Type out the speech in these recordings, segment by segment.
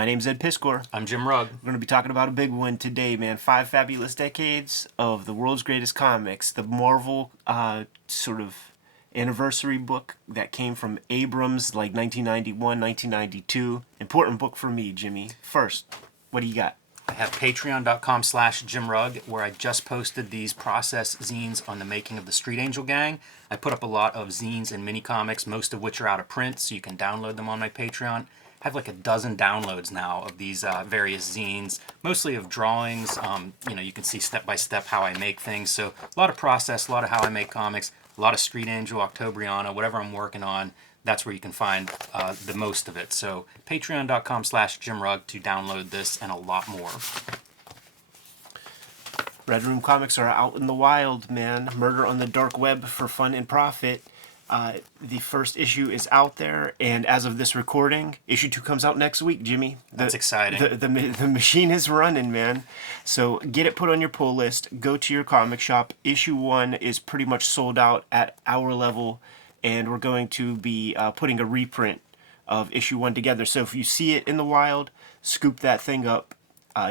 My name's Ed Piskor. I'm Jim Rugg. We're going to be talking about a big one today, man. 5 fabulous decades of the world's greatest comics. The Marvel sort of anniversary book that came from Abrams, like 1991, 1992. Important book for me, Jimmy. First, what do you got? I have patreon.com/JimRugg, where I just posted these process zines on the making of the Street Angel Gang. I put up a lot of zines and mini comics, most of which are out of print, so you can download them on my Patreon. I have like a dozen downloads now of these various zines, mostly of drawings. You can see step by step how I make things. So a lot of process, a lot of how I make comics, a lot of Street Angel, Octobriana, whatever I'm working on. That's where you can find the most of it. So patreon.com/JimRugg to download this and a lot more. Red Room comics are out in the wild, man. Murder on the dark web for fun and profit. The first issue is out there, and as of this recording, issue 2 comes out next week, Jimmy. That's exciting. The machine is running, man. So get it put on your pull list. Go to your comic shop. Issue 1 is pretty much sold out at our level, and we're going to be putting a reprint of issue 1 together. So if you see it in the wild, scoop that thing up.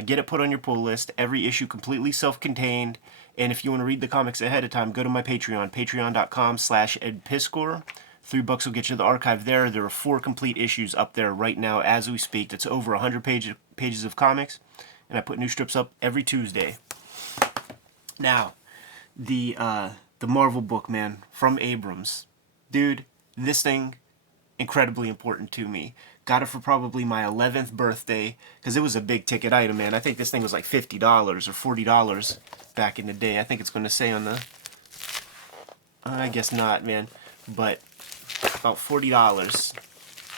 Get it put on your pull list. Every issue completely self-contained. And if you want to read the comics ahead of time, go to my Patreon, patreon.com/EdPiskor. $3 will get you the archive there. There are 4 complete issues up there right now as we speak. That's over 100 pages of comics. And I put new strips up every Tuesday. Now, the Marvel book, man, from Abrams. Dude, this thing, incredibly important to me. Got it for probably my 11th birthday, because it was a big ticket item, man. I think this thing was like $50 or $40 back in the day. I think it's going to say on the... I guess not, man. But about $40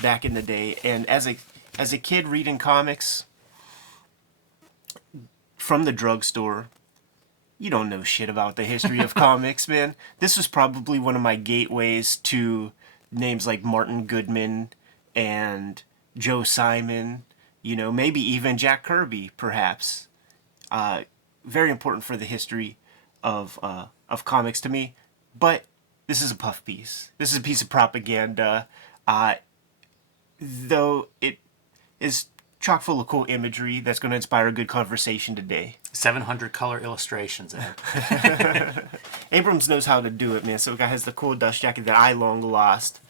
back in the day. And as a kid reading comics from the drugstore, you don't know shit about the history of comics, man. This was probably one of my gateways to names like Martin Goodman and Joe Simon, maybe even Jack Kirby, perhaps. Very important for the history of comics to me. But this is a puff piece. This is a piece of propaganda, though it is chock full of cool imagery that's going to inspire a good conversation today. 700 color illustrations, Ed. Abrams knows how to do it, man. So the guy has the cool dust jacket that I long lost.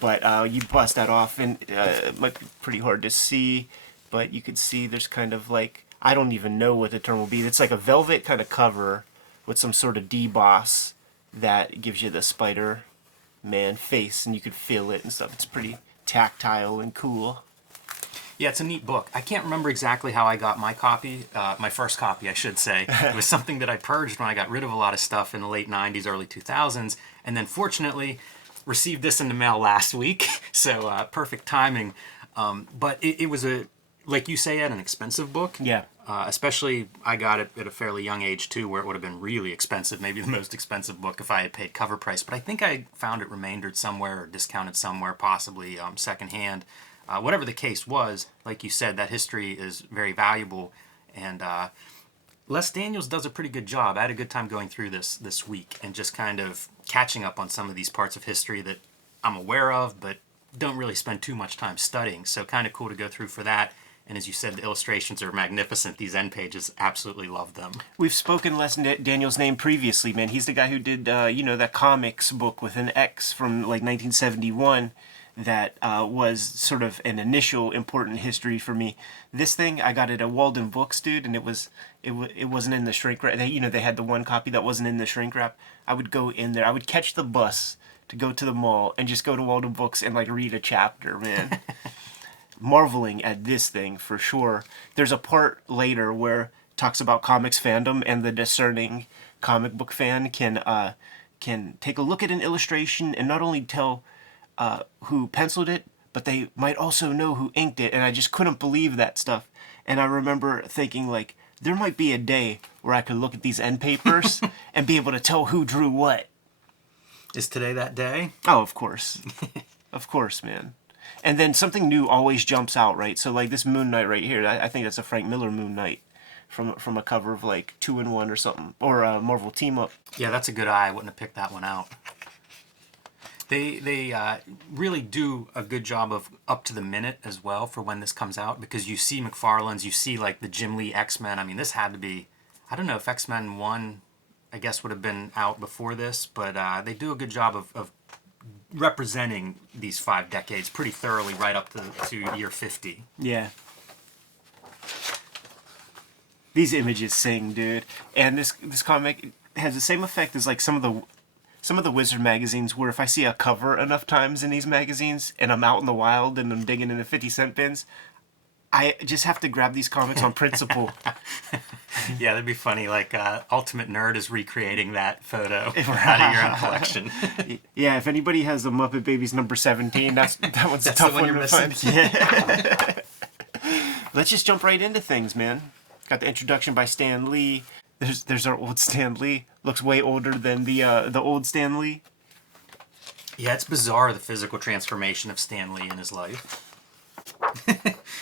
But you bust that off, and it might be pretty hard to see. But you could see there's kind of like, I don't even know what the term will be. It's like a velvet kind of cover with some sort of deboss that gives you the Spider-Man face, and you could feel it and stuff. It's pretty tactile and cool. Yeah, it's a neat book. I can't remember exactly how I got my copy, my first copy, I should say. It was something that I purged when I got rid of a lot of stuff in the late 90s, early 2000s, and then fortunately received this in the mail last week, so perfect timing. But it was, like you say, Ed, an expensive book. Yeah. Especially, I got it at a fairly young age, too, where it would have been really expensive, maybe the most expensive book if I had paid cover price. But I think I found it remaindered somewhere or discounted somewhere, possibly secondhand. Whatever the case was, like you said, that history is very valuable, and Les Daniels does a pretty good job. I had a good time going through this week and just kind of catching up on some of these parts of history that I'm aware of, but don't really spend too much time studying, so kind of cool to go through for that. And as you said, the illustrations are magnificent. These end pages, absolutely love them. We've spoken Les Daniels' name previously, man. He's the guy who did, that comics book with an X from like 1971. That was sort of an initial important history for me. This thing, I got it at Walden Books, dude, and it wasn't in the shrink wrap. They had the one copy that wasn't in the shrink wrap. I would go in there. I would catch the bus to go to the mall and just go to Walden Books and like read a chapter, man. Marveling at this thing for sure. There's a part later where it talks about comics fandom, and the discerning comic book fan can take a look at an illustration and not only tell who penciled it, but they might also know who inked it, and I just couldn't believe that stuff. And I remember thinking, like, there might be a day where I could look at these end papers and be able to tell who drew what. Is today that day? Oh, of course. Of course, man. And then something new always jumps out, right? So, like, this Moon Knight right here, I think that's a Frank Miller Moon Knight from a cover of, like, 2-in-1 or something, or a Marvel Team Up. Yeah, that's a good eye. I wouldn't have picked that one out. They really do a good job of up to the minute as well for when this comes out, because you see McFarlane's, you see like the Jim Lee X-Men. I mean, this had to be, I don't know if X-Men 1, I guess, would have been out before this, but they do a good job of representing these 5 decades pretty thoroughly right up to year 50. Yeah. These images sing, dude. And this comic has the same effect as like some of the Wizard magazines, where if I see a cover enough times in these magazines and I'm out in the wild and I'm digging in the 50-cent bins, I just have to grab these comics on principle. Yeah, that'd be funny. Like Ultimate Nerd is recreating that photo out of your own collection. Yeah, if anybody has the Muppet Babies number 17, that one's That's a tough the one one you're to missing. find. Yeah. Let's just jump right into things, man. Got the introduction by Stan Lee. There's our old Stan Lee. Looks way older than the old Stan Lee. Yeah, it's bizarre, the physical transformation of Stan Lee in his life.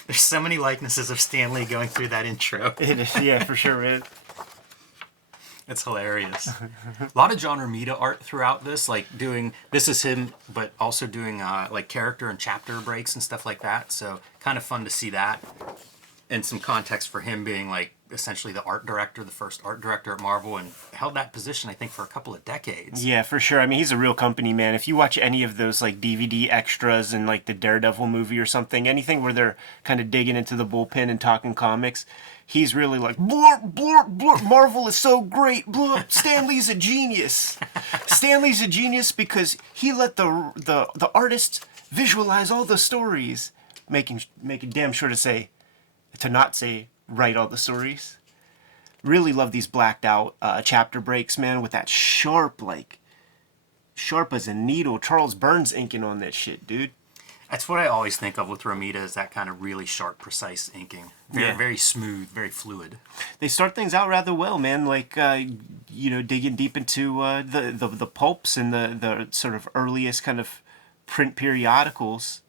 There's so many likenesses of Stan Lee going through that intro. It is, yeah, for sure, man. It's hilarious. A lot of John Romita art throughout this, like this is him, but also doing like character and chapter breaks and stuff like that. So kind of fun to see that. And some context for him being like essentially the art director, the first art director at Marvel, and held that position, I think, for a couple of decades. Yeah, for sure. I mean, he's a real company man. If you watch any of those like DVD extras in like the Daredevil movie or something, anything where they're kind of digging into the bullpen and talking comics, he's really like, blurp, blurp, blurp, Marvel is so great, blurp, Stan Lee's a genius. Stan Lee's a genius because he let the artists visualize all the stories, making damn sure to not say write all the stories. Really love these blacked out chapter breaks, man, with that sharp as a needle. Charles Burns inking on that shit, dude. That's what I always think of with Romita, is that kind of really sharp, precise inking. Very smooth, very fluid. They start things out rather well, man. Like digging deep into the pulps and the sort of earliest kind of print periodicals.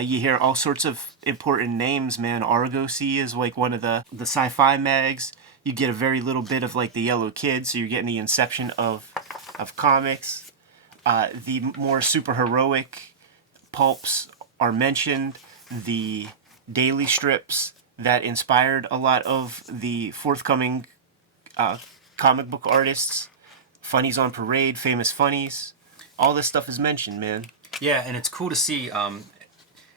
You hear all sorts of important names, man. Argosy is like one of the sci-fi mags. You get a very little bit of like the Yellow Kid, so you're getting the inception of comics. The more superheroic pulps are mentioned. The daily strips that inspired a lot of the forthcoming comic book artists. Funnies on Parade, Famous Funnies. All this stuff is mentioned, man. Yeah, and it's cool to see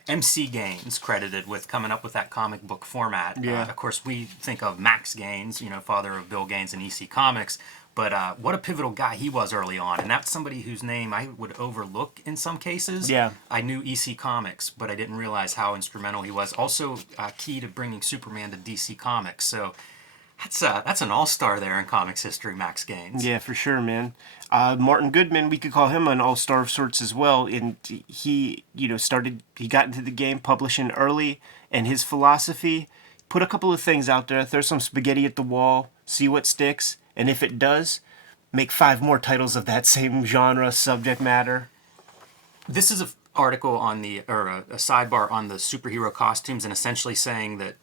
MC Gaines credited with coming up with that comic book format. Yeah. Of course, we think of Max Gaines, father of Bill Gaines and EC Comics, but what a pivotal guy he was early on. And that's somebody whose name I would overlook in some cases. Yeah. I knew EC Comics, but I didn't realize how instrumental he was. Also key to bringing Superman to DC Comics. So that's an all-star there in comics history, Max Gaines. Yeah, for sure, man. Martin Goodman, we could call him an all-star of sorts as well. And he got into the game publishing early, and his philosophy, put a couple of things out there, throw some spaghetti at the wall, see what sticks, and if it does, make 5 more titles of that same genre, subject matter. This is an article on a sidebar on the superhero costumes, and essentially saying that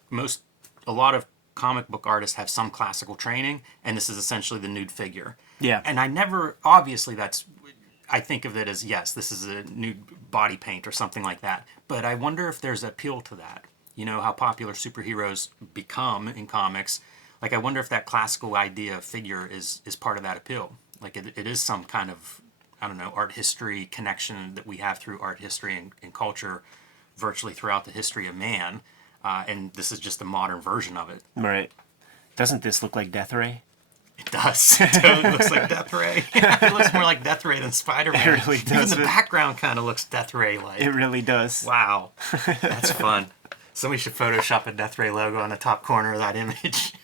a lot of comic book artists have some classical training, and this is essentially the nude figure. Yeah. And obviously I think of it as, yes, this is a nude body paint or something like that. But I wonder if there's appeal to that. You know how popular superheroes become in comics. Like, I wonder if that classical idea of figure is part of that appeal. Like, it is some kind of, I don't know, art history connection that we have through art history and culture virtually throughout the history of man. And this is just a modern version of it. Right. Doesn't this look like Death Ray? It does. It totally looks like Death Ray. It looks more like Death Ray than Spider-Man. It really does. Even the background kind of looks Death Ray-like. It really does. Wow. That's fun. Somebody should Photoshop a Death Ray logo on the top corner of that image.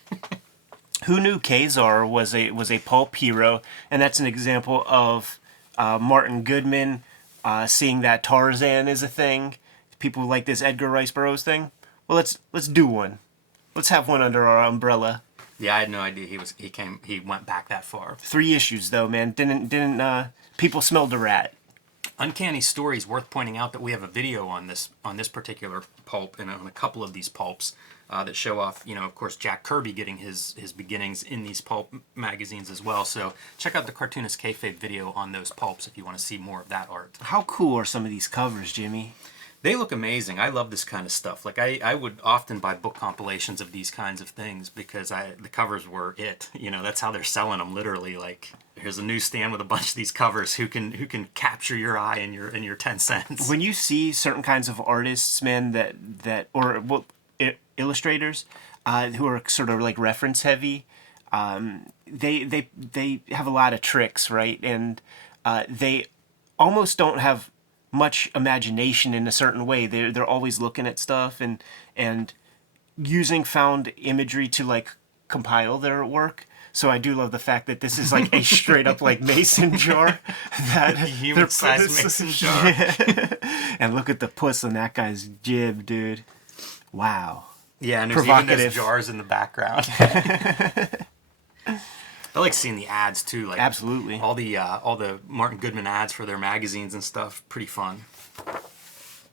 Who knew Kazar was a pulp hero? And that's an example of Martin Goodman seeing that Tarzan is a thing. People like this Edgar Rice Burroughs thing. Well, let's do one. Let's have one under our umbrella. Yeah, I had no idea he went back that far. 3 issues though, man. Didn't people smelled a rat? Uncanny Stories, worth pointing out that we have a video on this particular pulp and on a couple of these pulps that show off, of course, Jack Kirby getting his beginnings in these pulp magazines as well. So check out the Cartoonist Kayfabe video on those pulps if you want to see more of that art. How cool are some of these covers, Jimmy? They look amazing. I love this kind of stuff. Like I would often buy book compilations of these kinds of things because the covers were it. That's how they're selling them. Literally, like here's a newsstand with a bunch of these covers who can capture your eye and your 10 cents. When you see certain kinds of artists, man, illustrators who are sort of like reference heavy, they have a lot of tricks, right? And they almost don't have much imagination in a certain way. They're always looking at stuff and using found imagery to like compile their work. So I do love the fact that this is like a straight up like mason jar. That Human-sized mason jar. And look at the puss on that guy's jib, dude. Wow. Yeah, and there's even those jars in the background. I like seeing the ads too. Like absolutely. All the Martin Goodman ads for their magazines and stuff. Pretty fun.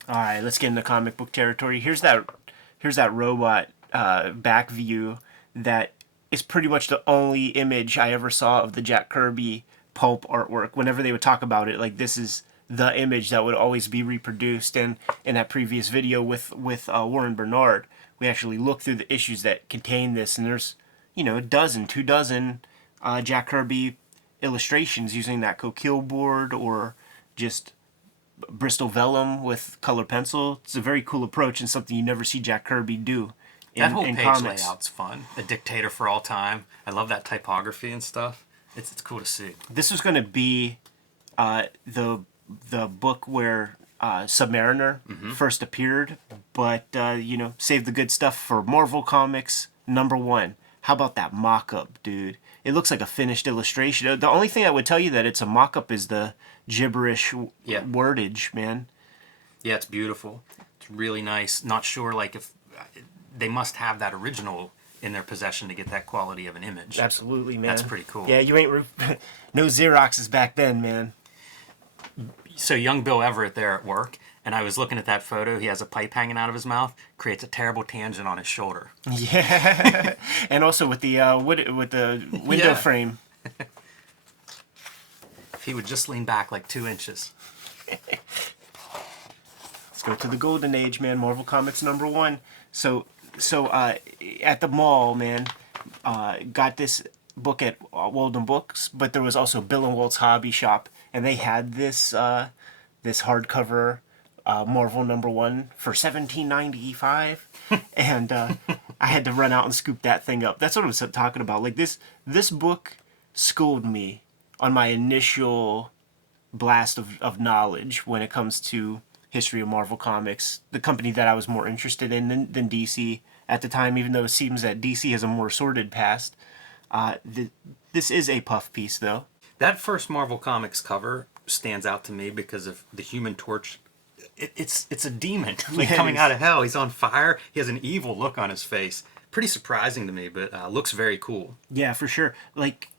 All right, let's get into comic book territory. Here's that robot back view that is pretty much the only image I ever saw of the Jack Kirby pulp artwork. Whenever they would talk about it, like this is the image that would always be reproduced. And in that previous video with Warren Bernard, we actually looked through the issues that contain this, and there's two dozen Jack Kirby illustrations using that Coquille board or just Bristol vellum with color pencil. It's a very cool approach and something you never see Jack Kirby do that whole in page comics. Layout's fun. A dictator for all time. I love that typography and stuff. It's cool to see. This was going to be the book where Submariner first appeared, but saved the good stuff for Marvel Comics #1. How about that mock-up, dude? It looks like a finished illustration. The only thing I would tell you that it's a mock-up is the gibberish wordage, man. Yeah, it's beautiful. It's really nice. Not sure, like, if they must have that original in their possession to get that quality of an image. Absolutely, man. That's pretty cool. Yeah, you ain't... no Xeroxes back then, man. So young Bill Everett there at work, and I was looking at that photo. He has a pipe hanging out of his mouth, creates a terrible tangent on his shoulder. Yeah, and also with the window frame. If he would just lean back like 2 inches. Let's go to the golden age, man. Marvel Comics #1. So at the mall, man, got this book at Walden Books, but there was also Bill and Walt's Hobby Shop, and they had this this hardcover Marvel #1 for $17.95, and I had to run out and scoop that thing up. That's what I was talking about. Like this book schooled me on my initial blast of knowledge when it comes to history of Marvel Comics, the company that I was more interested in than DC at the time, even though it seems that DC has a more sordid past. This is a puff piece, though. That first Marvel Comics cover stands out to me because of the Human Torch. It's a demon like coming out of hell. He's on fire. He has an evil look on his face. Pretty surprising to me, but looks very cool. Yeah, for sure. Like,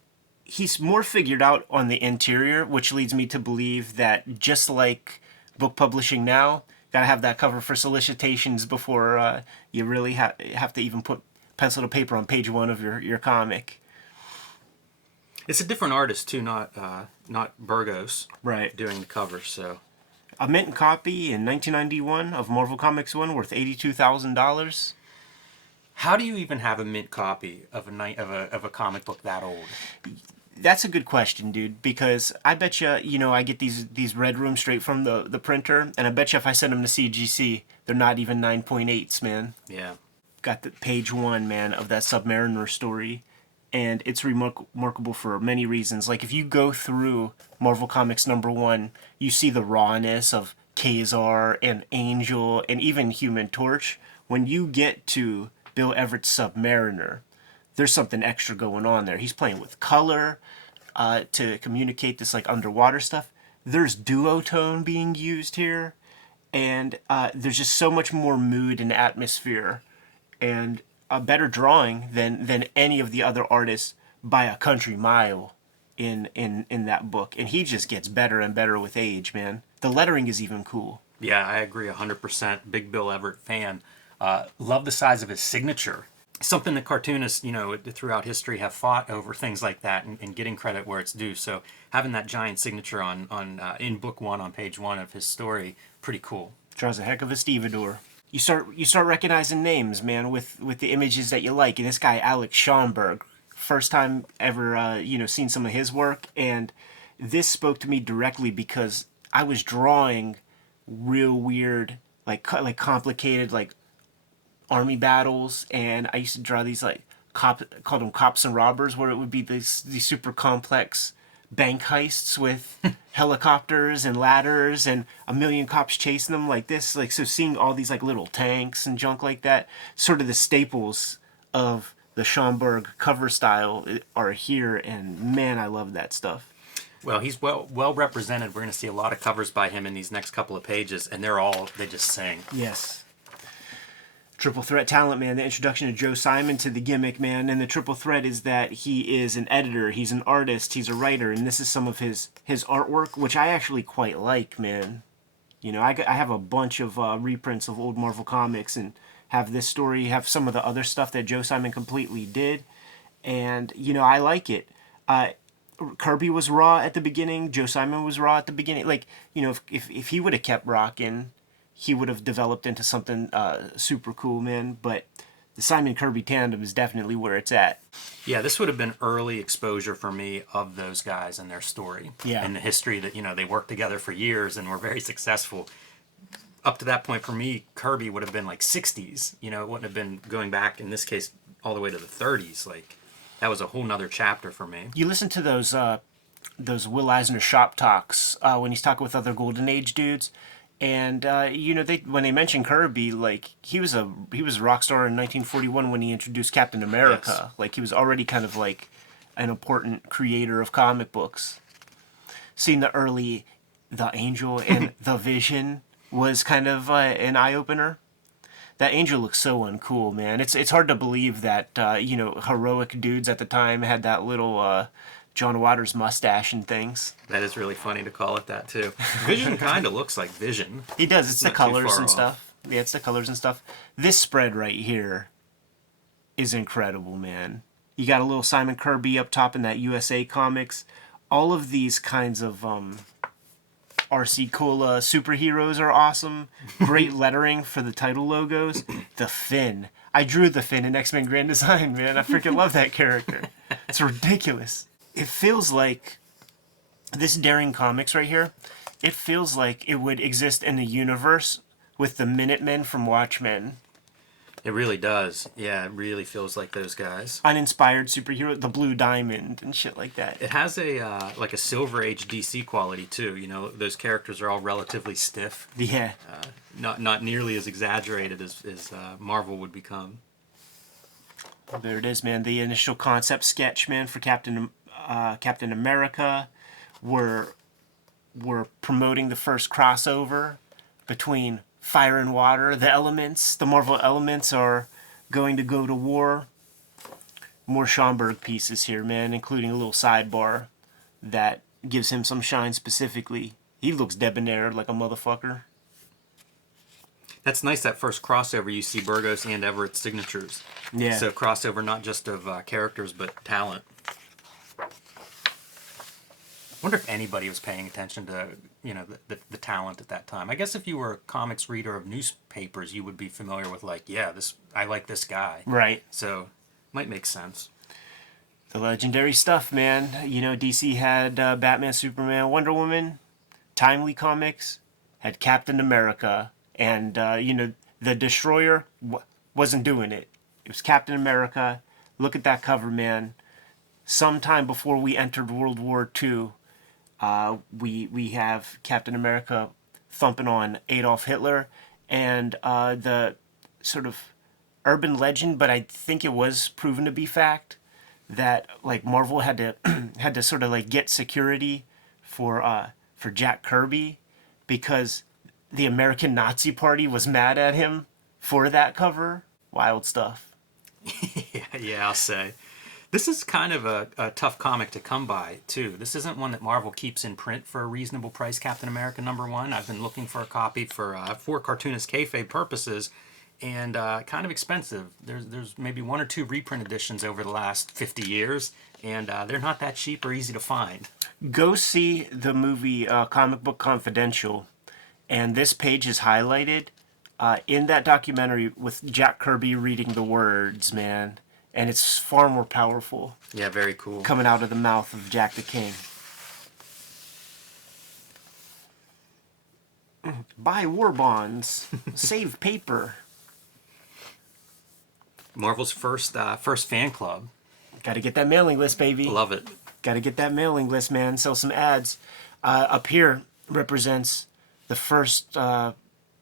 he's more figured out on the interior, which leads me to believe that just like book publishing now, gotta have that cover for solicitations before you really have to even put pencil to paper on page 1 of your comic. It's a different artist too, not Burgos, right, doing the cover. So a mint copy in 1991 of Marvel Comics 1 worth $82,000. How do you even have a mint copy of a comic book that old? That's a good question, dude, because I bet you, I get these red rooms straight from the printer, and I bet you if I send them to CGC, they're not even 9.8s, man. Yeah. Got the page 1, man, of that Submariner story, and it's remarkable for many reasons. Like, if you go through Marvel Comics #1, you see the rawness of Kazar and Angel and even Human Torch. When you get to Bill Everett's Submariner, there's something extra going on there. He's playing with color to communicate this like underwater stuff. There's duotone being used here, and there's just so much more mood and atmosphere, and a better drawing than any of the other artists by a country mile in that book. And he just gets better and better with age, man. The lettering is even cool. Yeah, I agree 100%. Big Bill Everett fan. Love the size of his signature. Something that cartoonists, throughout history have fought over things like that and getting credit where it's due. So having that giant signature on in book 1 on page 1 of his story, pretty cool. Draws a heck of a stevedore. You start recognizing names, man, with the images that you like. And this guy, Alex Schomburg, first time ever, seen some of his work, and this spoke to me directly because I was drawing real weird, like complicated, like army battles, and I used to draw these like called them cops and robbers, where it would be these super complex bank heists with helicopters and ladders and a million cops chasing them like this. Like, so seeing all these like little tanks and junk like that, sort of the staples of the Schomburg cover style are here, and man, I love that stuff. Well, he's well represented. We're going to see a lot of covers by him in these next couple of pages, and they just sing. Yes. Triple threat talent, man. The introduction of Joe Simon to the gimmick, man. And the triple threat is that he is an editor, he's an artist, he's a writer, and this is some of his artwork, which I actually quite like, man. I have a bunch of reprints of old Marvel comics, and have this story, have some of the other stuff that Joe Simon completely did, and I like it. Kirby was raw at the beginning. Joe Simon was raw at the beginning. Like, if he would have kept rocking, he would have developed into something super cool, man. But the Simon Kirby tandem is definitely where it's at. Yeah, this would have been early exposure for me of those guys and their story. Yeah. And the history that, they worked together for years and were very successful. Up to that point, for me, Kirby would have been like 60s. It wouldn't have been going back, in this case, all the way to the 30s. Like, that was a whole nother chapter for me. You listen to those Will Eisner shop talks when he's talking with other Golden Age dudes. And when they mention Kirby, like he was a rock star in 1941 when he introduced Captain America. Yes. Like he was already kind of like an important creator of comic books. Seeing the Angel and the Vision was kind of an eye opener. That Angel looks so uncool, man. It's hard to believe that heroic dudes at the time had that little John Waters mustache and things. That is really funny to call it that, too. Vision kind of looks like Vision. He does. It's the colors and stuff. Yeah, it's the colors and stuff. This spread right here is incredible, man. You got a little Simon Kirby up top in that USA Comics. All of these kinds of RC Cola superheroes are awesome. Great lettering for the title logos. The Finn. I drew the Finn in X-Men Grand Design, man. I freaking love that character. It's ridiculous. It feels like this Daring Comics right here, it feels like it would exist in a universe with the Minutemen from Watchmen. It really does. Yeah, it really feels like those guys. Uninspired superhero, the Blue Diamond and shit like that. It has a like a Silver Age DC quality too. Those characters are all relatively stiff. Yeah. Not nearly as exaggerated as Marvel would become. There it is, man. The initial concept sketch, man, for Captain America. We're promoting the first crossover between fire and water. The elements, the Marvel elements, are going to go to war. More Schomburg pieces here, man, including a little sidebar that gives him some shine specifically. He looks debonair like a motherfucker. That's nice, that first crossover, you see Burgos and Everett's signatures. Yeah. So crossover not just of characters, but talent. I wonder if anybody was paying attention to, the talent at that time. I guess if you were a comics reader of newspapers, you would be familiar with I like this guy. Right. So, might make sense. The legendary stuff, man. DC had Batman, Superman, Wonder Woman. Timely Comics had Captain America. And, the Destroyer wasn't doing it. It was Captain America. Look at that cover, man. Sometime before we entered World War II, we have Captain America thumping on Adolf Hitler, and the sort of urban legend, but I think it was proven to be fact, that like Marvel had to sort of like get security for Jack Kirby because the American Nazi Party was mad at him for that cover. Wild stuff. Yeah, I'll say. This is kind of a tough comic to come by, too. This isn't one that Marvel keeps in print for a reasonable price, Captain America #1. I've been looking for a copy for Cartoonist Kayfabe purposes, and kind of expensive. There's maybe 1 or 2 reprint editions over the last 50 years, and they're not that cheap or easy to find. Go see the movie Comic Book Confidential, and this page is highlighted in that documentary with Jack Kirby reading the words, man. And it's far more powerful. Yeah, very cool. Coming out of the mouth of Jack the King. Buy war bonds. Save paper. Marvel's first fan club. Got to get that mailing list, baby. Love it. Got to get that mailing list, man. Sell some ads. Up here represents the first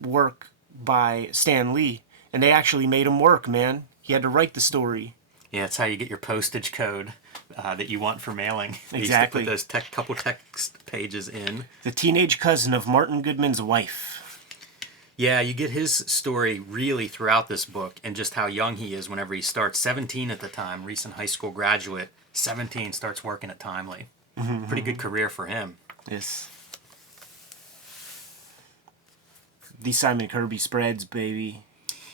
work by Stan Lee. And they actually made him work, man. He had to write the story. Yeah, it's how you get your postage code that you want for mailing. Exactly. You used to put those couple text pages in. The teenage cousin of Martin Goodman's wife. Yeah, you get his story really throughout this book and just how young he is whenever he starts. 17 at the time, recent high school graduate. 17, starts working at Timely. Pretty good career for him. Yes. These Simon Kirby spreads, baby.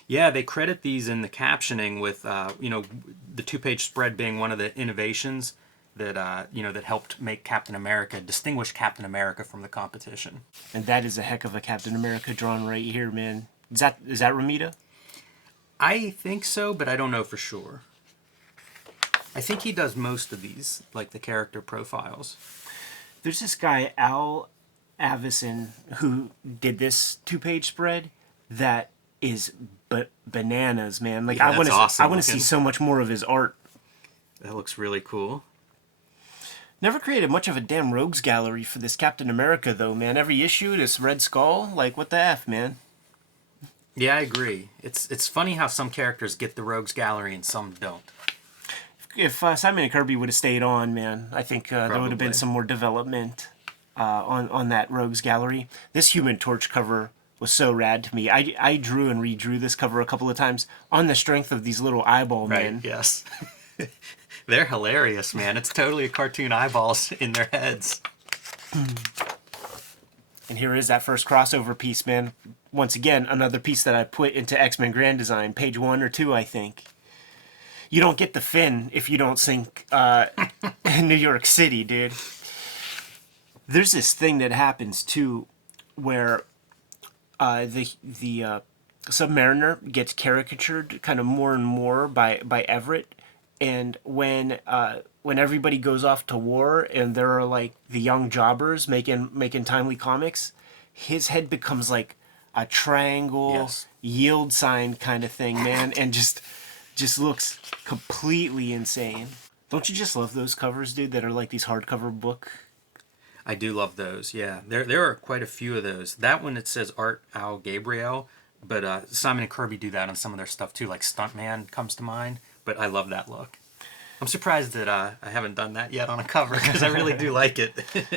Yeah, they credit these in the captioning with, the 2-page spread being one of the innovations that, that helped make distinguish Captain America from the competition. And that is a heck of a Captain America drawn right here, man. Is that Romita? I think so, but I don't know for sure. I think he does most of these, like the character profiles. There's this guy, Al Avison, who did this 2-page spread that is bananas, man. Like, yeah, I want to awesome see so much more of his art. That looks really cool. Never created much of a damn rogues gallery for this Captain America, though, man. Every issue, this Red Skull, like, what the F, man? Yeah, I agree. It's funny how some characters get the rogues gallery and some don't. If Simon and Kirby would have stayed on, man, I think there would have been some more development on that rogues gallery. This Human Torch cover was so rad to me. I drew and redrew this cover a couple of times on the strength of these little eyeball men. Right, yes. They're hilarious, man. It's totally a cartoon eyeballs in their heads. And here is that first crossover piece, man. Once again, another piece that I put into X-Men Grand Design, page 1 or 2, I think. You don't get the fin if you don't think New York City, dude. There's this thing that happens, too, where the Submariner gets caricatured kind of more and more by Everett, and when everybody goes off to war and there are like the young jobbers making timely comics, his head becomes like a triangle yield sign kind of thing, man, and just looks completely insane. Don't you just love those covers, dude, that are like these hardcover book? I do love those, yeah. There are quite a few of those. That one, it says Art Al Gabriel, but Simon and Kirby do that on some of their stuff too, like Stuntman comes to mind, but I love that look. I'm surprised that I haven't done that yet on a cover, because I really do like it,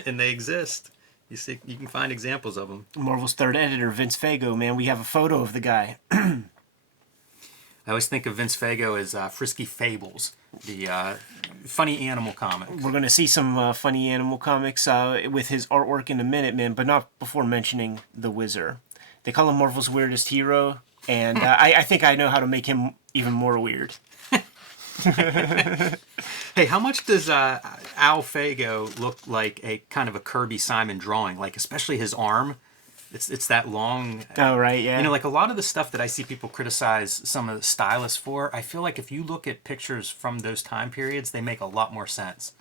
and they exist. You can find examples of them. Marvel's third editor, Vince Faygo, man, we have a photo of the guy. I always think of Vince Faygo as Frisky Fables, the funny animal comic. We're going to see some funny animal comics with his artwork in a minute, man, but not before mentioning the Wizard. They call him Marvel's weirdest hero, and I think I know how to make him even more weird. Hey, how much does Al Faygo look like a kind of a Kirby Simon drawing? Like, especially his arm. It's that long. Oh, right, yeah. You know, like a lot of the stuff that I see people criticize some of the stylists for, I feel like if you look at pictures from those time periods, they make a lot more sense.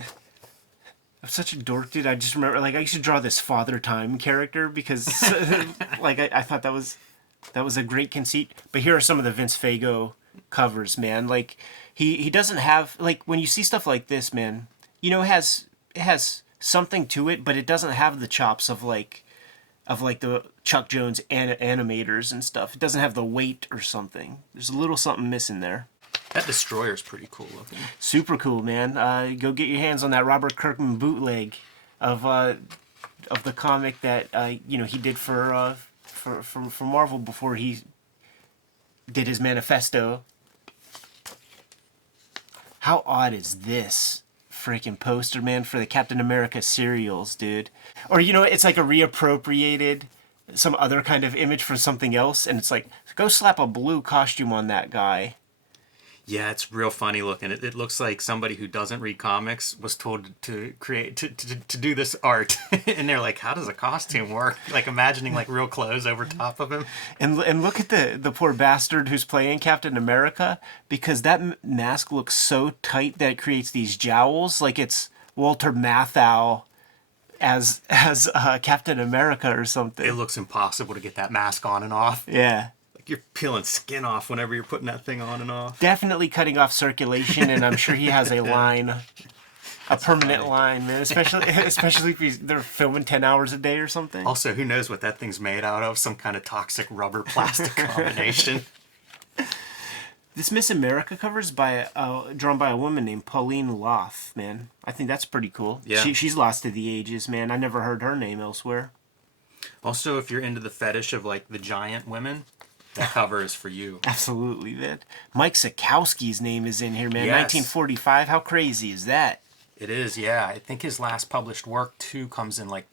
I'm such a dork, dude. I just remember, like, I used to draw this Father Time character because, like, I thought that was a great conceit. But here are some of the Vince Faygo covers, man. Like, he doesn't have, like, when you see stuff like this, man, you know, it has something to it, but it doesn't have the chops of like the Chuck Jones animators and stuff. It doesn't have the weight or something. There's a little something missing there. That Destroyer's pretty cool looking. Super cool, man. Go get your hands on that Robert Kirkman bootleg of the comic that he did for Marvel before he did his manifesto. How odd is this freaking poster, man, for the Captain America serials, dude? Or, you know, it's like a reappropriated some other kind of image for something else, and it's like, go slap a blue costume on that guy. Yeah, it's real funny looking. It looks like somebody who doesn't read comics was told to create to do this art, and they're like, "How does a costume work?" Like imagining like real clothes over top of him. And look at the poor bastard who's playing Captain America, because that mask looks so tight that it creates these jowls, like it's Walter Matthau as Captain America or something. It looks impossible to get that mask on and off. Yeah. You're peeling skin off whenever you're putting that thing on and off. Definitely cutting off circulation, and I'm sure he has a line, a permanent line, man. Especially if they're filming 10 hours a day or something. Also, who knows what that thing's made out of? Some kind of toxic rubber plastic combination. This Miss America cover is drawn by a woman named Pauline Loth, man. I think that's pretty cool. Yeah. She's lost to the ages, man. I never heard her name elsewhere. Also, if you're into the fetish of like the giant women, that cover is for you. Absolutely, man. Mike Sakowski's name is in here, man. Yes. 1945. How crazy is that? It is, yeah. I think his last published work, too, comes in like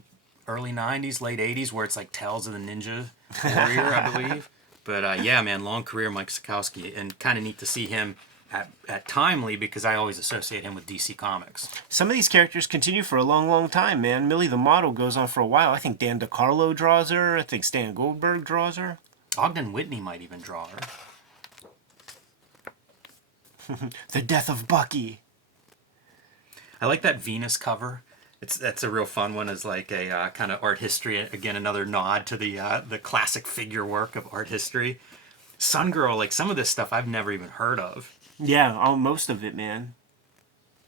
early 90s, late 80s, where it's like Tales of the Ninja Warrior, I believe. But yeah, man, long career, Mike Sakowski. And kind of neat to see him at Timely, because I always associate him with DC Comics. Some of these characters continue for a long, long time, man. Millie the Model goes on for a while. I think Dan DiCarlo draws her. I think Stan Goldberg draws her. Ogden Whitney might even draw her. The Death of Bucky. I like that Venus cover. That's a real fun one. As like a kind of art history. Again, another nod to the classic figure work of art history. Sun Girl, like some of this stuff I've never even heard of. Yeah, most of it, man.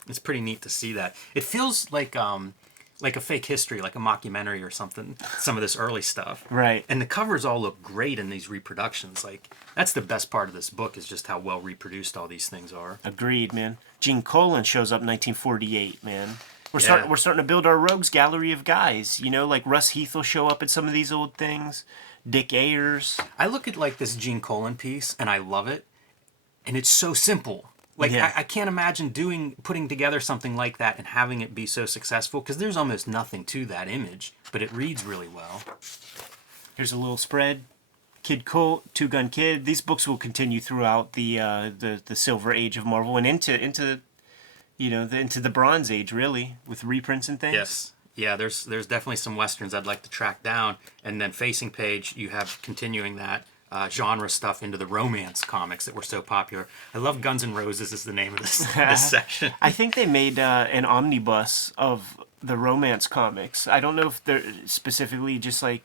It's pretty neat to see that. It feels like a fake history, like a mockumentary or something. Some of this early stuff, Right. And the covers all look great in these reproductions. Like that's the best part of this book, is just how well reproduced all these things are. Agreed, man. Gene Colan shows up 1948, man. We're Yeah. starting to build our rogues gallery of guys. You know, like Russ Heath will show up in some of these old things. Dick Ayers. I look at like this Gene Colan piece and I love it, and it's so simple. Like Yeah. I can't imagine putting together something like that and having it be so successful, because there's almost nothing to that image, but it reads really well. Here's a little spread. Kid Colt, Two Gun Kid. These books will continue throughout the Silver Age of Marvel and into the Bronze Age, really, with reprints and things. Yes. Yeah, there's definitely some Westerns I'd like to track down. And then facing page, you have continuing that genre stuff into the romance comics that were so popular. I love Guns N' Roses is the name of this section. I think they made an omnibus of the romance comics. I don't know if they're specifically just like,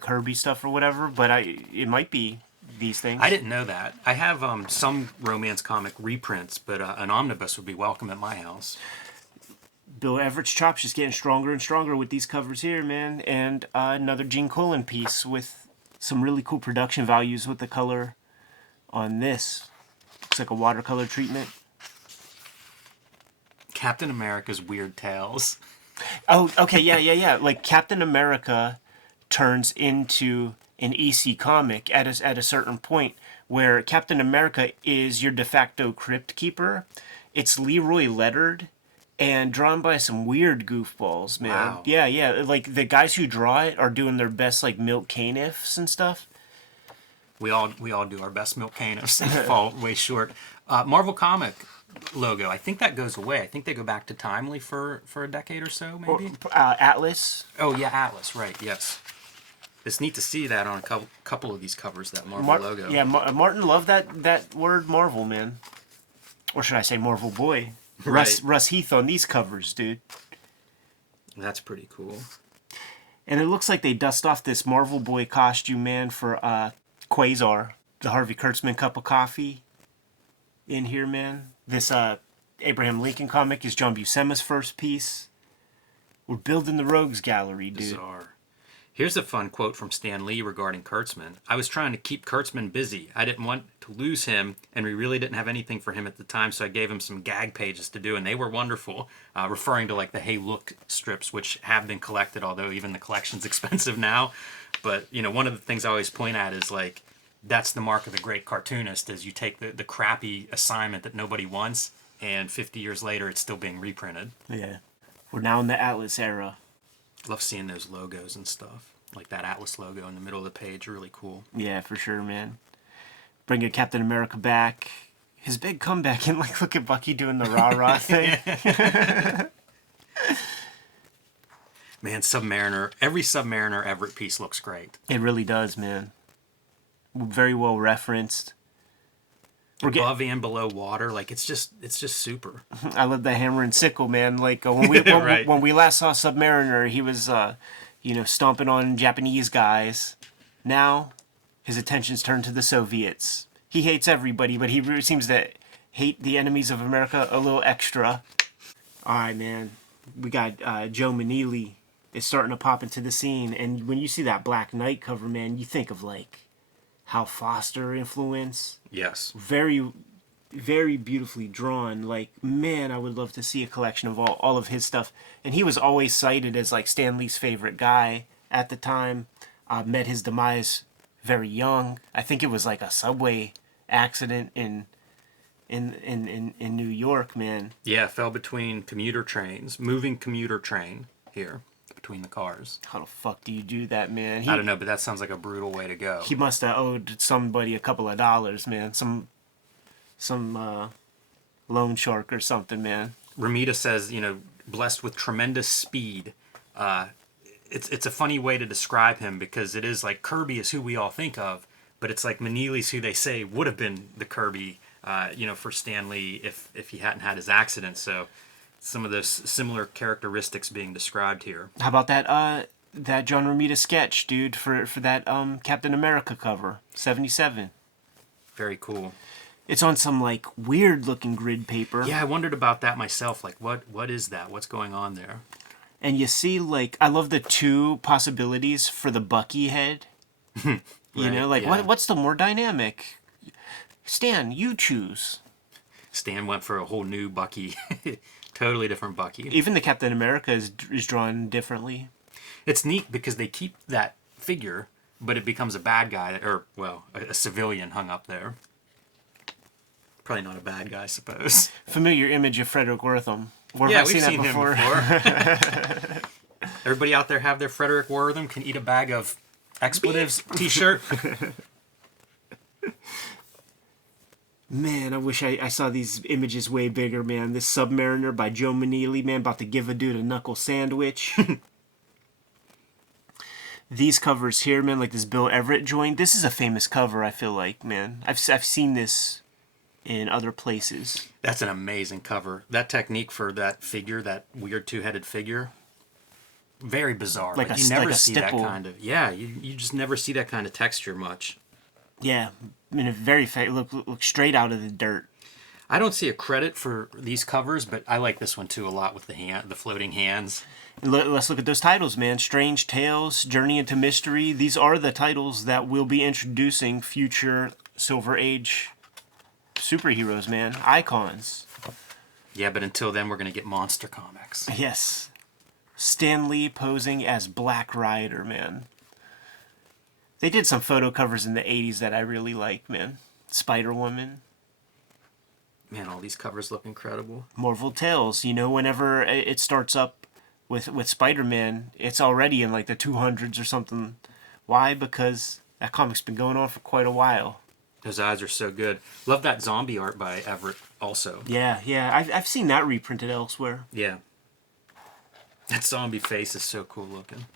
Kirby stuff or whatever, but it might be these things. I didn't know that. I have some romance comic reprints, but an omnibus would be welcome at my house. Bill Everett's chops just getting stronger and stronger with these covers here, man. And another Gene Colan piece with some really cool production values with the color on this. Looks like a watercolor treatment. Captain America's Weird Tales. Oh, okay, yeah. Like Captain America turns into an EC comic at a certain point, where Captain America is your de facto crypt keeper. It's Leroy lettered and drawn by some weird goofballs, man. Wow. Yeah. Like the guys who draw it are doing their best, like milk caniffs and stuff. We all do our best milk caniffs and fall way short. Marvel Comic logo, I think that goes away. I think they go back to Timely for a decade or so, maybe. Atlas. Oh yeah, Atlas, right? Yes. It's neat to see that on a couple of these covers, that Marvel logo. Yeah, Martin loved that word Marvel, man. Or should I say Marvel Boy? Right. Russ Heath on these covers, dude. That's pretty cool. And it looks like they dust off this Marvel Boy costume, man, for Quasar, the Harvey Kurtzman cup of coffee in here, man. This Abraham Lincoln comic is John Buscema's first piece. We're building the rogues gallery, dude. Bizarre. Here's a fun quote from Stan Lee regarding Kurtzman. I was trying to keep Kurtzman busy. I didn't want to lose him, and we really didn't have anything for him at the time, so I gave him some gag pages to do, and they were wonderful, referring to like the Hey Look strips, which have been collected, although even the collection's expensive now. But, one of the things I always point at is like, that's the mark of the great cartoonist, is you take the crappy assignment that nobody wants, and 50 years later, it's still being reprinted. Yeah. We're now in the Atlas era. Love seeing those logos and stuff. Like that Atlas logo in the middle of the page, really cool. Yeah, for sure, man. Bringing Captain America back. His big comeback, and like, look at Bucky doing the rah-rah thing. Man, Submariner, every Submariner Everett piece looks great. It really does, man. Very well referenced. Above and below water, like it's just super. I love the hammer and sickle, man. Like when we Right. when we last saw Submariner, he was stomping on Japanese guys. Now his attention's turned to the Soviets. He hates everybody, but he really seems to hate the enemies of America a little extra. All right, man. We got Joe Moneelli is starting to pop into the scene, and when you see that Black Knight cover, man, you think of like Hal Foster influence. Yes. Very, very beautifully drawn. Like, man, I would love to see a collection of all of his stuff. And he was always cited as like Stan Lee's favorite guy at the time. Met his demise very young. I think it was like a subway accident in New York, man. Yeah, fell between moving commuter train here between the cars. How the fuck do you do that, man? I don't know, but that sounds like a brutal way to go. He must have owed somebody a couple of dollars, man. Some loan shark or something, man. Romita says, blessed with tremendous speed. It's a funny way to describe him because it is like Kirby is who we all think of, but it's like Moneelli's who they say would have been the Kirby, for Stan Lee if he hadn't had his accident. So some of those similar characteristics being described here. How about that John Romita sketch, dude, for that Captain America cover, 77. Very cool. It's on some like weird looking grid paper. Yeah, I wondered about that myself. Like, what is that? What's going on there? And you see, like, I love the two possibilities for the Bucky head. Right, yeah. What's the more dynamic? Stan, you choose. Stan went for a whole new Bucky. Totally different Bucky. Even the Captain America is drawn differently. It's neat because they keep that figure, but it becomes a bad guy, a civilian hung up there. Probably not a bad guy, I suppose. Familiar image of Frederick Wortham. Where Yeah, have I we've seen that him before. Everybody out there have their Frederick Wortham can eat a bag of expletives t-shirt. Man, I wish I saw these images way bigger, man. This Submariner by Joe Moneelli, man, about to give a dude a knuckle sandwich. These covers here, man, like this Bill Everett joint. This is a famous cover, I feel like, man. I've seen this in other places. That's an amazing cover. That technique for that figure, that weird two-headed figure, very bizarre. Like you never like a see stipple. that kind of. Yeah, you just never see that kind of texture much. Yeah, I mean, look straight out of the dirt. I don't see a credit for these covers, but I like this one too a lot with the floating hands. Let's look at those titles, man. Strange Tales, Journey into Mystery. These are the titles that will be introducing future Silver Age superheroes, man. Icons. Yeah, but until then, we're going to get monster comics. Yes. Stan Lee posing as Black Rider, man. They did some photo covers in the 80s that I really like, man. Spider-Woman. Man, all these covers look incredible. Marvel Tales. Whenever it starts up with Spider-Man, it's already in like the 200s or something. Why? Because that comic's been going on for quite a while. Those eyes are so good. Love that zombie art by Everett also. Yeah. I've seen that reprinted elsewhere. Yeah. That zombie face is so cool looking.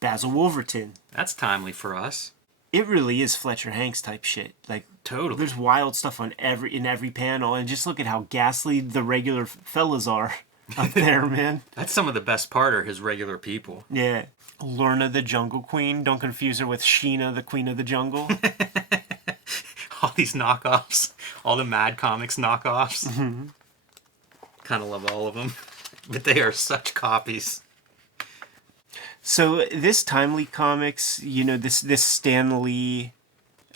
Basil Wolverton. That's timely for us. It really is Fletcher Hanks type shit. Like, Totally. there's wild stuff in every panel, and just look at how ghastly the regular fellas are up there, man. That's some of the best part are his regular people. Yeah. Lorna the Jungle Queen. Don't confuse her with Sheena, the Queen of the Jungle. All these knockoffs. All the Mad Comics knockoffs. Mm-hmm. Kind of love all of them. But they are such copies. So this Timely Comics, this Stan Lee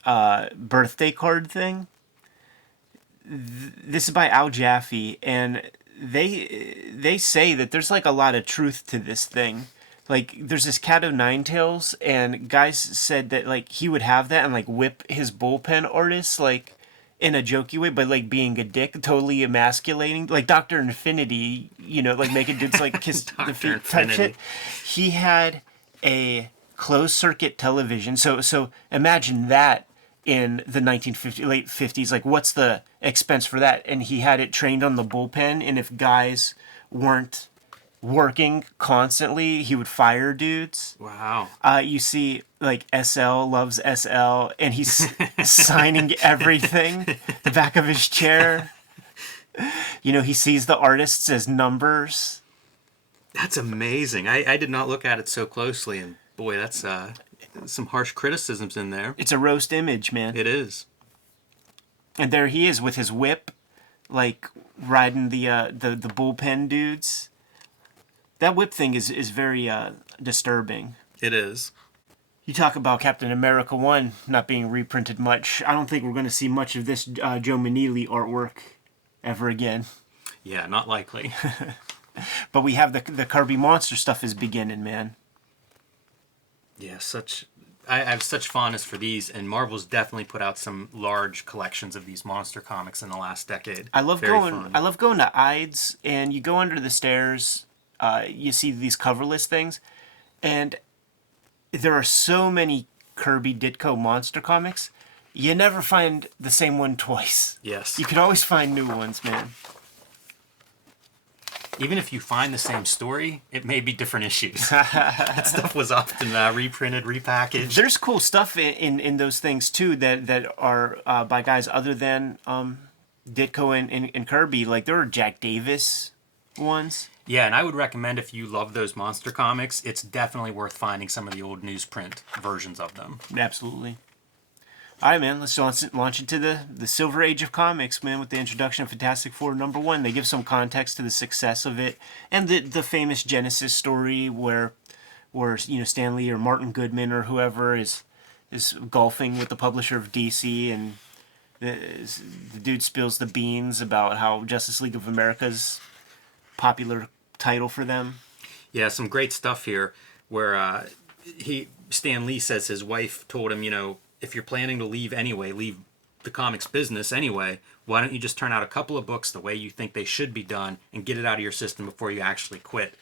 birthday card thing, this is by Al Jaffe, and they say that there's like a lot of truth to this thing. Like, there's this Cat o' Nine Tails, and guys said that like he would have that and like whip his bullpen artists like in a jokey way, but like being a dick, totally emasculating, like Dr. Infinity, like making dudes like kiss the feet type shit. He had a closed circuit television. So imagine that in the 1950s, late 50s. Like, what's the expense for that? And he had it trained on the bullpen, and if guys weren't working constantly, he would fire dudes. Wow. You see, like, SL loves SL, and he's signing everything, the back of his chair. He sees the artists as numbers. That's amazing. I did not look at it so closely, and boy, that's some harsh criticisms in there. It's a roast image, man. It is. And there he is with his whip, like, riding the bullpen dudes. That whip thing is very disturbing. It is. You talk about Captain America 1 not being reprinted much. I don't think we're going to see much of this Joe Moneelli artwork ever again. Yeah, not likely. But we have the Kirby monster stuff is beginning, man. Yeah, I have such fondness for these, and Marvel's definitely put out some large collections of these monster comics in the last decade. I love going to Ides, and you go under the stairs. You see these coverless things, and there are so many Kirby Ditko monster comics. You never find the same one twice. Yes. You can always find new ones, man. Even if you find the same story, it may be different issues. That stuff was often reprinted, repackaged. There's cool stuff in those things, too, that are by guys other than Ditko and Kirby. Like, there are Jack Davis ones. Yeah, and I would recommend if you love those monster comics, it's definitely worth finding some of the old newsprint versions of them. Absolutely. All right, man, let's launch into the Silver Age of comics, man, with the introduction of Fantastic Four #1. They give some context to the success of it, and the famous Genesis story where Stan Lee or Martin Goodman or whoever is golfing with the publisher of DC, and the dude spills the beans about how Justice League of America's popular title for them. Yeah, some great stuff here where Stan Lee says his wife told him, if you're planning to leave the comics business anyway, why don't you just turn out a couple of books the way you think they should be done and get it out of your system before you actually quit.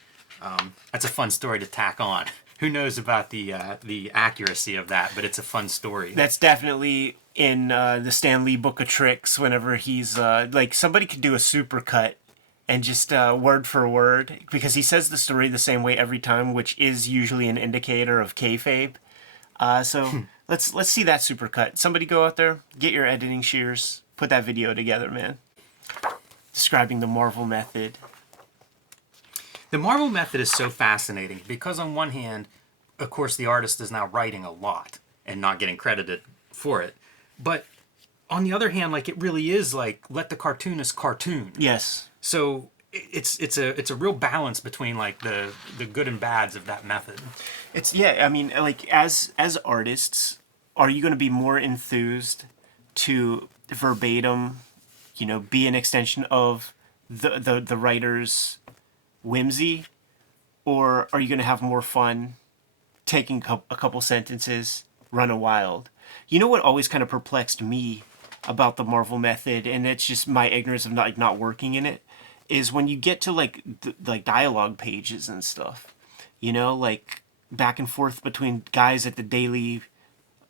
That's a fun story to tack on. Who knows about the accuracy of that, but it's a fun story. That's definitely in the Stan Lee Book of Tricks whenever he's like, somebody could do a supercut and just word for word, because he says the story the same way every time, which is usually an indicator of kayfabe. So let's see that supercut. Somebody go out there, get your editing shears, put that video together, man. Describing the Marvel method. The Marvel method is so fascinating because on one hand, of course, the artist is now writing a lot and not getting credited for it. But on the other hand, like, it really is like, let the cartoonist cartoon. Yes. So it's a real balance between like the good and bads of that method. I mean, like, as artists, are you going to be more enthused to verbatim, be an extension of the writer's whimsy, or are you going to have more fun taking a couple sentences, run a wild? You know what always kind of perplexed me about the Marvel method, and it's just my ignorance of not working in it, is when you get to like dialogue pages and stuff, like back and forth between guys at the Daily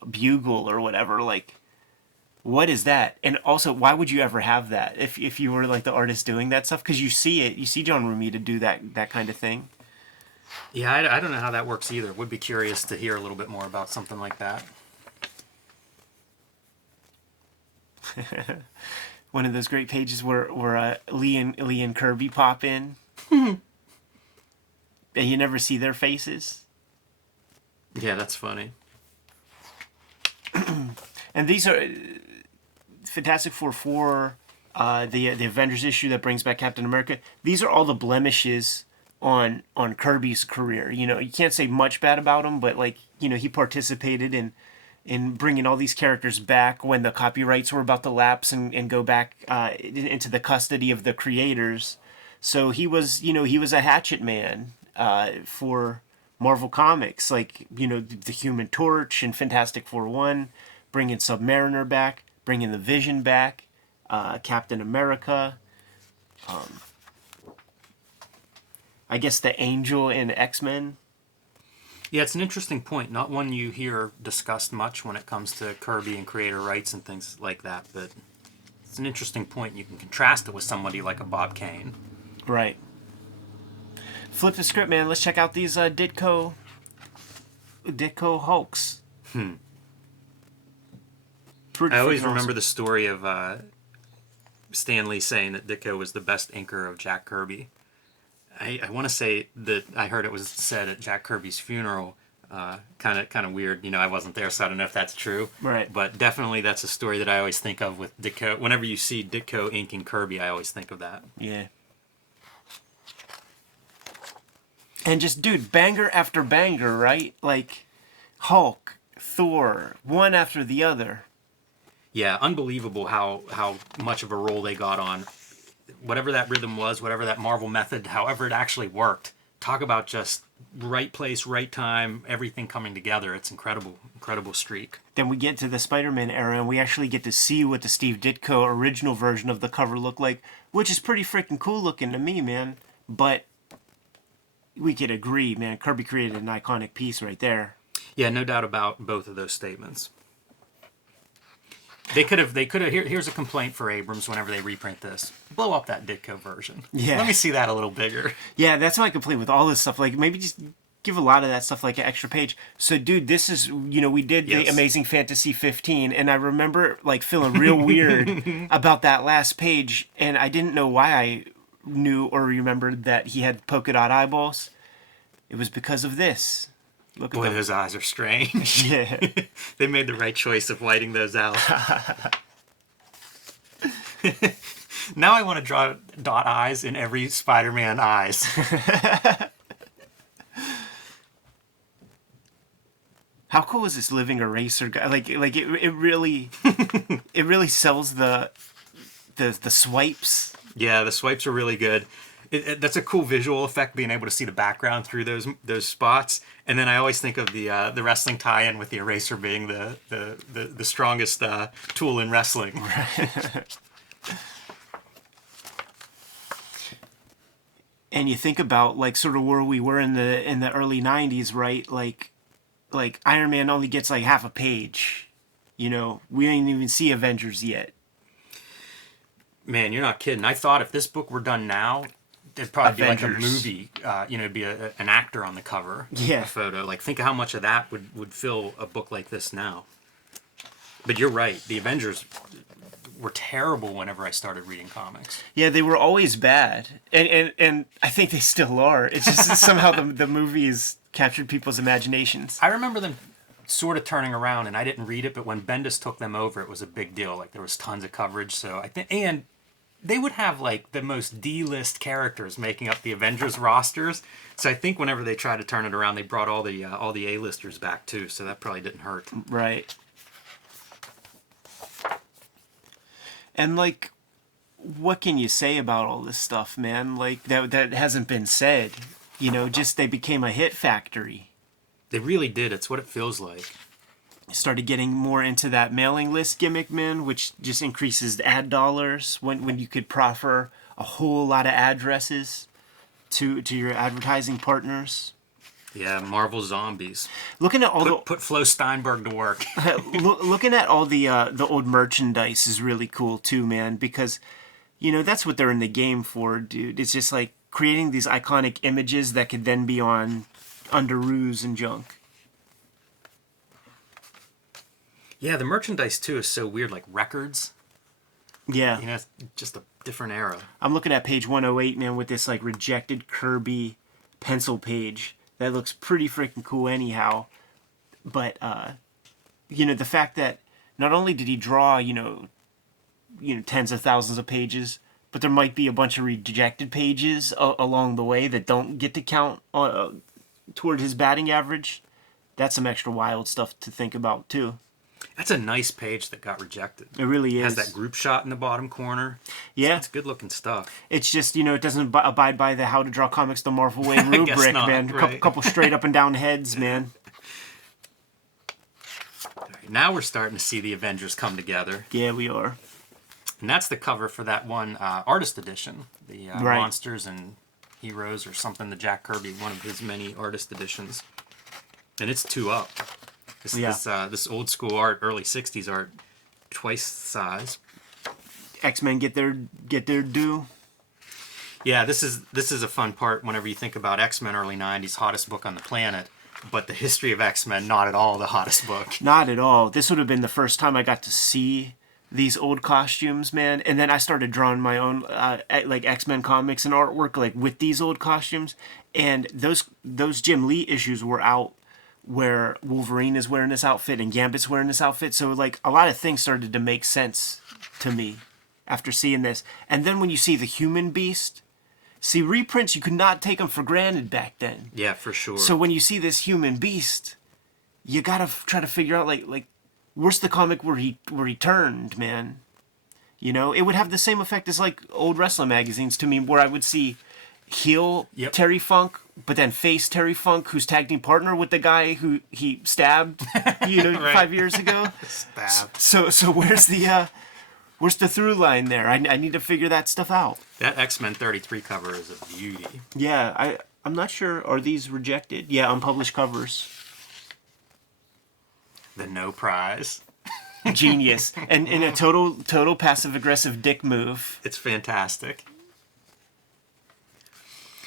Bugle or whatever, like, what is that? And also, why would you ever have that if you were like the artist doing that stuff? Because you see John Romita do that kind of thing. Yeah, I don't know how that works either. Would be curious to hear a little bit more about something like that. One of those great pages where Lee and Kirby pop in, and you never see their faces. Yeah, that's funny. And these are Fantastic Four 4, the Avengers issue that brings back Captain America. These are all the blemishes on Kirby's career. You can't say much bad about him, but like, he participated in bringing all these characters back when the copyrights were about to lapse and go back into the custody of the creators. So he was a hatchet man for Marvel Comics, like, the Human Torch and Fantastic Four 1, bringing Submariner back, bringing the Vision back, Captain America. I guess the Angel in X-Men. Yeah, it's an interesting point. Not one you hear discussed much when it comes to Kirby and creator rights and things like that, but it's an interesting point. You can contrast it with somebody like a Bob Kane. Right. Flip the script, man. Let's check out these Ditko Hulks. I always remember the story of Stan Lee saying that Ditko was the best inker of Jack Kirby. I want to say that I heard it was said at Jack Kirby's funeral. Kind of weird. I wasn't there, so I don't know if that's true. Right. But definitely that's a story that I always think of with Ditko. Whenever you see Ditko inking Kirby, I always think of that. Yeah. And just, dude, banger after banger, right? Like, Hulk, Thor, one after the other. Yeah, unbelievable how much of a role they got on. Whatever that rhythm was, whatever that Marvel method, however it actually worked. Talk about just right place, right time, everything coming together. It's incredible streak. Then we get to the Spider-Man era, and we actually get to see what the Steve Ditko original version of the cover looked like, which is pretty freaking cool looking to me, man. But we could agree, man, Kirby created an iconic piece right there. Yeah, no doubt about both of those statements. They could have. Here's a complaint for Abrams whenever they reprint this: blow up that Ditko version. Yeah. Let me see that a little bigger. Yeah, that's my complaint with all this stuff. Like, maybe just give a lot of that stuff like an extra page. So, dude, this is, we did the Amazing Fantasy 15, and I remember like feeling real weird about that last page, and I didn't know why I knew or remembered that he had polka dot eyeballs. It was because of this. Look Boy, those eyes are strange. Yeah. They made the right choice of whiting those out. Now I want to draw dot eyes in every Spider-Man eyes. How cool is this living eraser guy? Like it really it really sells the swipes. Yeah, the swipes are really good. That's a cool visual effect, being able to see the background through those spots. And then I always think of the wrestling tie-in with the eraser being the strongest tool in wrestling. Right. And you think about like sort of where we were in the early 90s, right? Like Iron Man only gets like half a page. We didn't even see Avengers yet. Man, you're not kidding. I thought if this book were done now, it'd probably Avengers. be like a movie. It'd be an actor on the cover. Yeah. A photo. Like, think of how much of that would fill a book like this now. But you're right. The Avengers were terrible whenever I started reading comics. Yeah, they were always bad, and I think they still are. It's just somehow the movies captured people's imaginations. I remember them sort of turning around, and I didn't read it, but when Bendis took them over, it was a big deal. Like, there was tons of coverage. So I think, and they would have like the most D-list characters making up the Avengers rosters. So I think whenever they tried to turn it around, they brought all the A-listers back too. So that probably didn't hurt. Right. And like, what can you say about all this stuff, man? Like that hasn't been said. Just they became a hit factory. They really did. It's what it feels like. Started getting more into that mailing list gimmick, man, which just increases ad dollars when you could proffer a whole lot of addresses to your advertising partners. Yeah, Marvel Zombies. Looking at all put Flo Steinberg to work. Looking at all the old merchandise is really cool too, man, because that's what they're in the game for, dude. It's just like creating these iconic images that could then be on underoos and junk. Yeah, the merchandise too is so weird, like records. Yeah. It's just a different era. I'm looking at page 108, man, with this like rejected Kirby pencil page. That looks pretty freaking cool anyhow. But the fact that not only did he draw, tens of thousands of pages, but there might be a bunch of rejected pages along the way that don't get to count toward his batting average. That's some extra wild stuff to think about too. That's a nice page that got rejected. It really is. It has that group shot in the bottom corner. Yeah. It's good looking stuff. It's just, it doesn't abide by the How to Draw Comics the Marvel Way rubric, not, man. Right. Couple straight up and down heads, man. All right, Now we're starting to see the Avengers come together. Yeah, we are. And that's the cover for that one artist edition, the Right. Monsters and Heroes or something, the Jack Kirby, one of his many artist editions. And it's 2 up. This old school art, early 60s art, twice the size. X-Men get their due. Yeah, this is a fun part whenever you think about X-Men early 90s, hottest book on the planet. But the history of X-Men, not at all the hottest book. Not at all. This would have been the first time I got to see these old costumes, man. And then I started drawing my own like X-Men comics and artwork like with these old costumes. And those Jim Lee issues were out where Wolverine is wearing this outfit and Gambit's wearing this outfit. So like a lot of things started to make sense to me after seeing this. And then when you see the Human Beast, see, reprints, you could not take them for granted back then. Yeah, for sure. So when you see this Human Beast, you gotta try to figure out like where's the comic where he turned, man. You know, it would have the same effect as like old wrestling magazines to me, where I would see heel Terry Funk, but then face Terry Funk, who's tag team partner with the guy who he stabbed, right. 5 years ago. Stabbed. So where's the through line there? I need to figure that stuff out. That X-Men 33 cover is a beauty. Yeah, I'm not sure. Are these rejected? Yeah, unpublished covers. The no prize. Genius. And in a total passive-aggressive dick move. It's fantastic.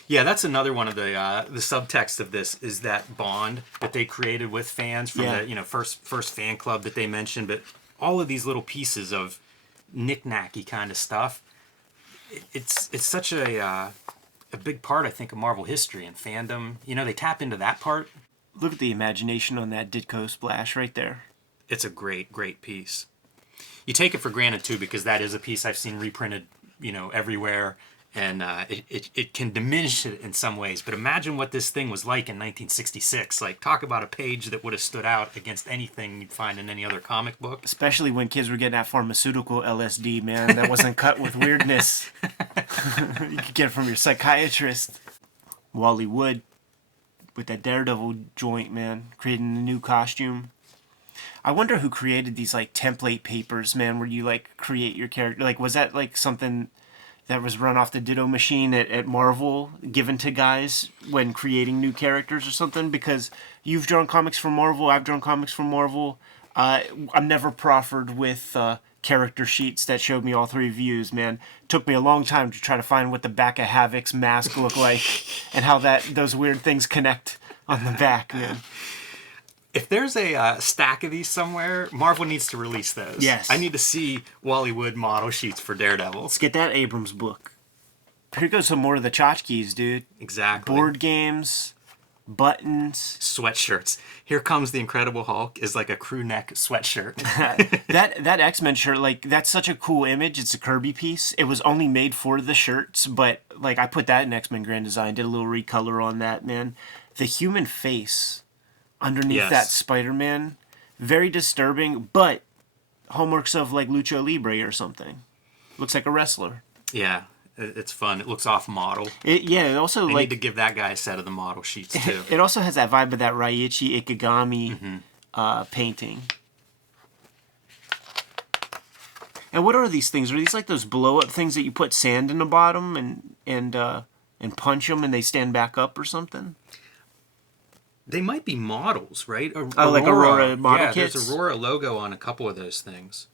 Yeah, that's another one of the subtext of this is that bond that they created with fans from the first fan club that they mentioned. But all of these little pieces of knick-knacky kind of stuff, it's such a big part, I think, of Marvel history and fandom. You know, they tap into that part. Look at the imagination on that Ditko splash right there. It's a great, great piece. You take it for granted, too, because that is a piece I've seen reprinted, everywhere. And it can diminish it in some ways. But imagine what this thing was like in 1966. Like, talk about a page that would have stood out against anything you'd find in any other comic book. Especially when kids were getting that pharmaceutical LSD, man. That wasn't cut with weirdness. You could get it from your psychiatrist. Wally Wood with that Daredevil joint, man. Creating a new costume. I wonder who created these, like, template papers, man, where you, like, create your character. Like, was that, like, something that was run off the Ditto machine at Marvel, given to guys when creating new characters or something? Because you've drawn comics for Marvel, I've drawn comics for Marvel. I'm never proffered with character sheets that showed me all 3 views, man. Took me a long time to try to find what the back of Havoc's mask looked like and how those weird things connect on the back, man. If there's a stack of these somewhere, Marvel needs to release those. Yes. I need to see Wally Wood model sheets for Daredevil. Let's get that Abrams book. Here goes some more of the tchotchkes, dude. Exactly. Board games, buttons. Sweatshirts. Here comes the Incredible Hulk is like a crew neck sweatshirt. that X-Men shirt, like, that's such a cool image. It's a Kirby piece. It was only made for the shirts, but, like, I put that in X-Men Grand Design, did a little recolor on that, man. The human face underneath that Spider-Man, very disturbing, but hallmarks of like Lucha Libre or something. Looks like a wrestler. Yeah, it's fun. It looks off model. It also they like need to give that guy a set of the model sheets too. It also has that vibe of that Raiichi Ikigami painting. And what are these things? Are these like those blow-up things that you put sand in the bottom and punch them and they stand back up or something? They might be models, right? Like Aurora model kits? There's Aurora logo on a couple of those things.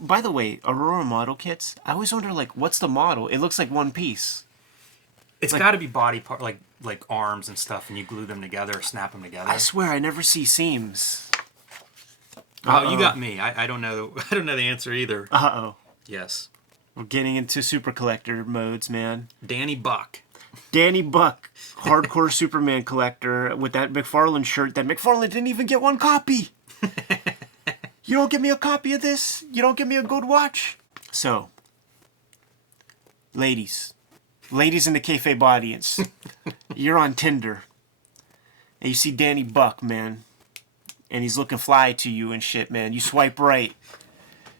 By the way, Aurora model kits, I always wonder, like, what's the model? It looks like one piece. It's got to be body part, like arms and stuff, and you glue them together or snap them together. I swear, I never see seams. Oh, you got me. I don't know. I don't know the answer either. Uh-oh. Yes. We're getting into super collector modes, man. Danny Buck, hardcore Superman collector with that McFarlane shirt that McFarlane didn't even get one copy. You don't give me a copy of this? You don't give me a good watch? So, ladies in the Kayfabe audience, you're on Tinder, and you see Danny Buck, man, and he's looking fly to you and shit, man. You swipe right.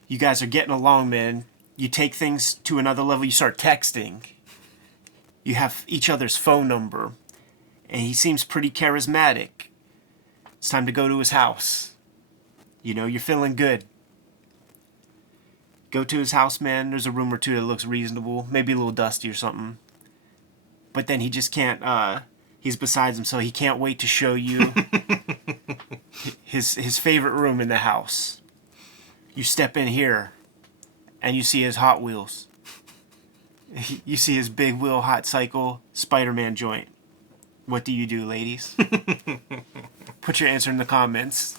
You guys are getting along, man. You take things to another level. You start texting. You have each other's phone number, and he seems pretty charismatic. It's time to go to his house. You know, you're feeling good. Go to his house, man. There's a room or two that looks reasonable. Maybe a little dusty or something. But then he just can't, he's besides himself. He can't wait to show you his favorite room in the house. You step in here, and you see his Hot Wheels. You see his big wheel hot cycle Spider-Man joint. What do you do, ladies? Put your answer in the comments.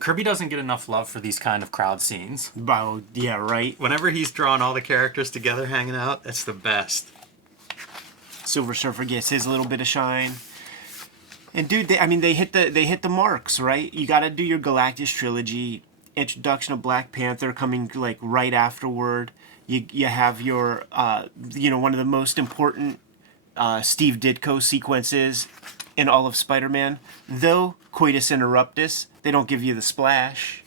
Kirby doesn't get enough love for these kind of crowd scenes. Oh, yeah, right. Whenever he's drawn all the characters together hanging out, it's the best. Silver Surfer gets his little bit of shine. And dude, they hit the marks, right? You got to do your Galactus trilogy, introduction of Black Panther coming like right afterward. You have your one of the most important Steve Ditko sequences in all of Spider-Man. Though coitus interruptus, they don't give you the splash.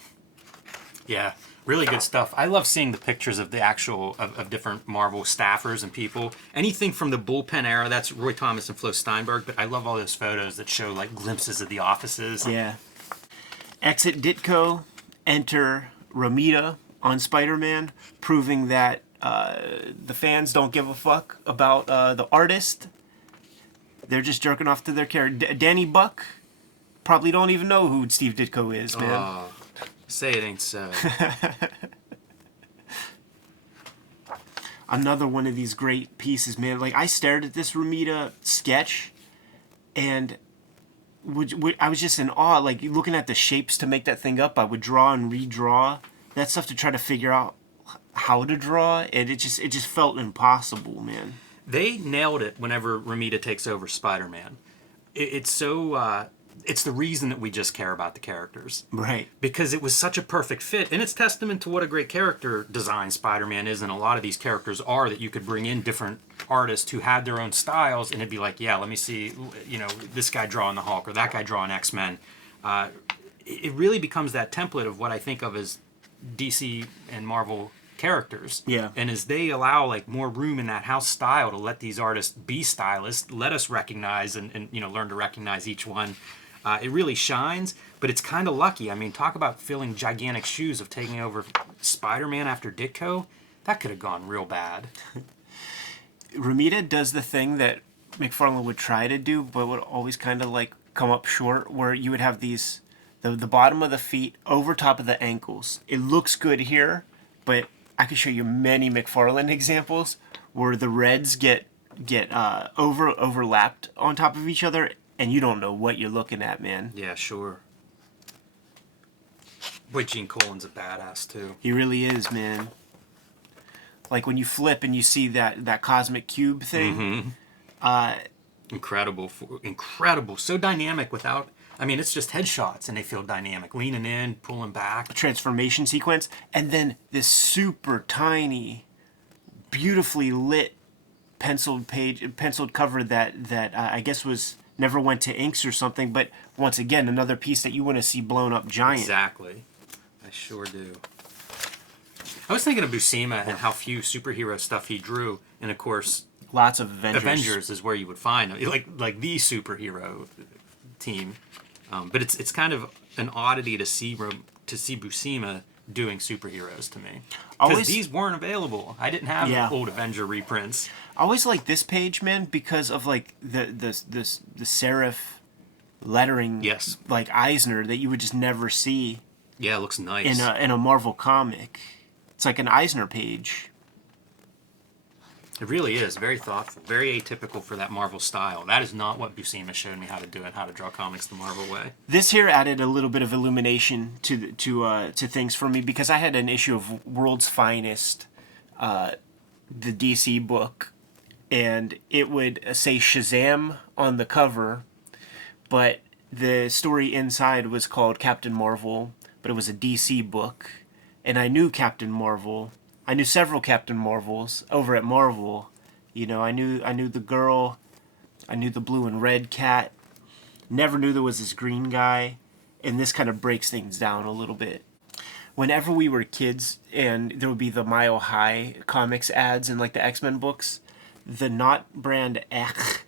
Yeah, really good stuff. I love seeing the pictures of the actual of different Marvel staffers and people. Anything from the bullpen era, that's Roy Thomas and Flo Steinberg, but I love all those photos that show like glimpses of the offices. Yeah. Exit Ditko, enter Romita on Spider-Man, proving that the fans don't give a fuck about the artist. They're just jerking off to their character. Danny Buck probably don't even know who Steve Ditko is, man. Oh, say it ain't so. Another one of these great pieces, man. Like, I stared at this Romita sketch, and I was just in awe. Like, looking at the shapes to make that thing up, I would draw and redraw that stuff to try to figure out how to draw, and it just felt impossible, man. They nailed it whenever Romita takes over Spider-Man. It's so... it's the reason that we just care about the characters. Right. Because it was such a perfect fit. And it's testament to what a great character design Spider-Man is, and a lot of these characters are, that you could bring in different artists who had their own styles, and it'd be like, yeah, let me see, this guy drawing the Hulk, or that guy drawing X-Men. It really becomes that template of what I think of as DC and Marvel characters. Yeah. And as they allow like more room in that house style to let these artists be stylists, let us recognize and learn to recognize each one. It really shines, but it's kind of lucky. I mean, talk about filling gigantic shoes of taking over Spider-Man after Ditko. That could have gone real bad. Romita does the thing that McFarlane would try to do, but would always kind of like come up short, where you would have these, the bottom of the feet over top of the ankles. It looks good here, but I could show you many McFarlane examples where the reds get overlapped on top of each other, and you don't know what you're looking at, man. Yeah, sure. Boy, Gene Colan's a badass, too. He really is, man. Like, when you flip and you see that cosmic cube thing. Mm-hmm. Incredible. So dynamic without... I mean, it's just headshots, and they feel dynamic. Leaning in, pulling back. Transformation sequence. And then this super tiny, beautifully lit penciled cover that I guess never went to inks or something. But once again, another piece that you want to see blown up giant. Exactly. I sure do. I was thinking of Buscema and how few superhero stuff he drew. And, of course... Lots of Avengers. Avengers is where you would find like the superhero team. But it's kind of an oddity to see Buscema doing superheroes to me, because these weren't available. I didn't have old Avenger reprints. I always like this page, man, because of like the serif lettering, yes, like Eisner, that you would just never see. Yeah, it looks nice in a Marvel comic. It's like an Eisner page. It really is very thoughtful, very atypical for that Marvel style. That is not what Buscema showed me how to do and how to draw comics the Marvel way. This here added a little bit of illumination to things for me, because I had an issue of World's Finest, the DC book, and it would say Shazam on the cover, but the story inside was called Captain Marvel, but it was a DC book, and I knew Captain Marvel. I knew several Captain Marvels over at Marvel. I knew the girl. I knew the blue and red cat. Never knew there was this green guy. And this kind of breaks things down a little bit. Whenever we were kids and there would be the Mile High comics ads in like the X-Men books, the not brand Ek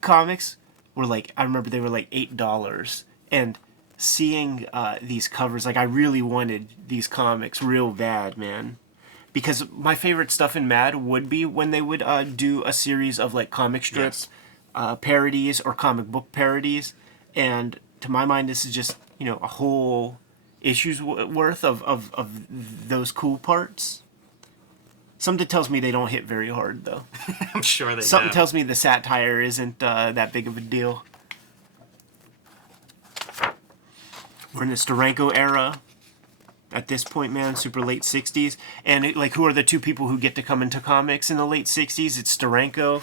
comics were like, I remember they were like $8. And seeing these covers, like I really wanted these comics real bad, man. Because my favorite stuff in Mad would be when they would do a series of like comic strips, parodies or comic book parodies, and to my mind, this is just a whole issue's worth of those cool parts. Something tells me they don't hit very hard, though. I'm sure they Something don't. tells me the satire isn't that big of a deal. We're in the Steranko era at this point, man, super late 60s. And who are the two people who get to come into comics in the late 60s? It's Steranko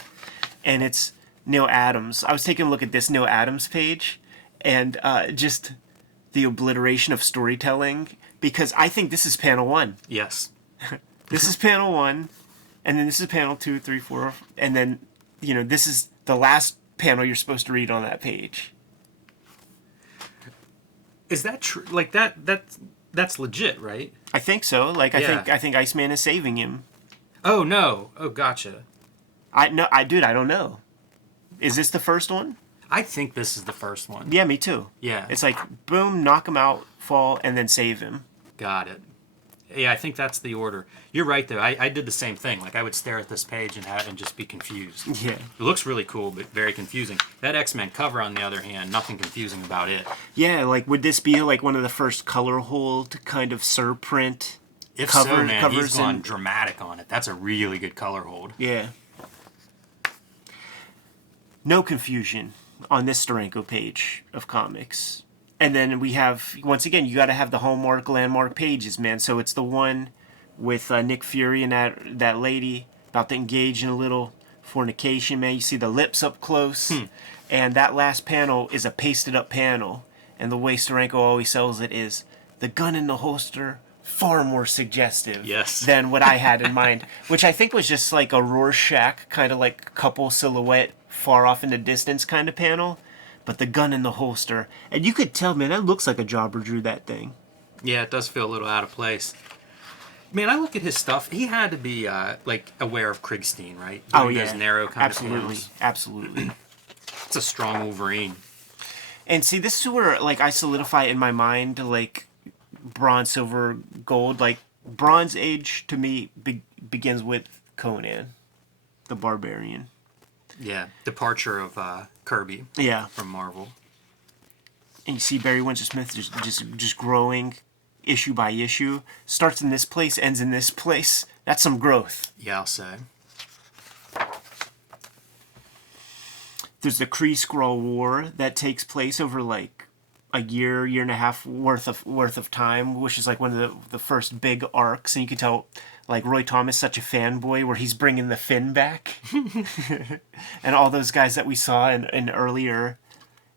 and it's Neil Adams. I was taking a look at this Neil Adams page and just the obliteration of storytelling, because I think this is panel 1. Yes. This is panel 1, and then this is panel 2, 3, 4, and then, this is the last panel you're supposed to read on that page. Is that true? Like that's legit, right? I think so. I think Iceman is saving him. Oh no. Oh, gotcha. I don't know. Is this the first one? I think this is the first one. Yeah, me too. Yeah. It's like boom, knock him out, fall, and then save him. Got it. Yeah, I think that's the order. You're right, though. I did the same thing. Like, I would stare at this page and just be confused. Yeah. It looks really cool, but very confusing. That X-Men cover, on the other hand, nothing confusing about it. Yeah, like, would this be, like, one of the first color hold kind of surprint If covers? so, man, he's Covers gone in- dramatic on it. That's a really good color hold. Yeah. No confusion on this Steranko page of comics. And then we have, once again, you got to have the hallmark landmark pages, man. So it's the one with Nick Fury and that lady about to engage in a little fornication, man. You see the lips up close. And that last panel is a pasted up panel. And the way Steranko always sells it is the gun in the holster, far more suggestive than what I had in mind. Which I think was just like a Rorschach kind of like couple silhouette far off in the distance kind of panel. But the gun in the holster. And you could tell, man, that looks like a jobber drew that thing. Yeah, it does feel a little out of place. Man, I look at his stuff. He had to be, aware of Krigstein, right? Oh, yeah. Those narrow kind Absolutely. of panels. Absolutely. It's a strong Wolverine. And see, this is where, like, I solidify in my mind, like, bronze, silver, gold. Like, Bronze Age, to me, begins with Conan the Barbarian. Yeah, departure of Kirby. Yeah. From Marvel. And you see Barry Windsor Smith just growing issue by issue. Starts in this place, ends in this place. That's some growth. Yeah, I'll say. There's the Kree-Skrull War that takes place over like a year and a half worth of time, which is like one of the first big arcs, and you can tell like Roy Thomas such a fanboy where he's bringing the Finn back, and all those guys that we saw in earlier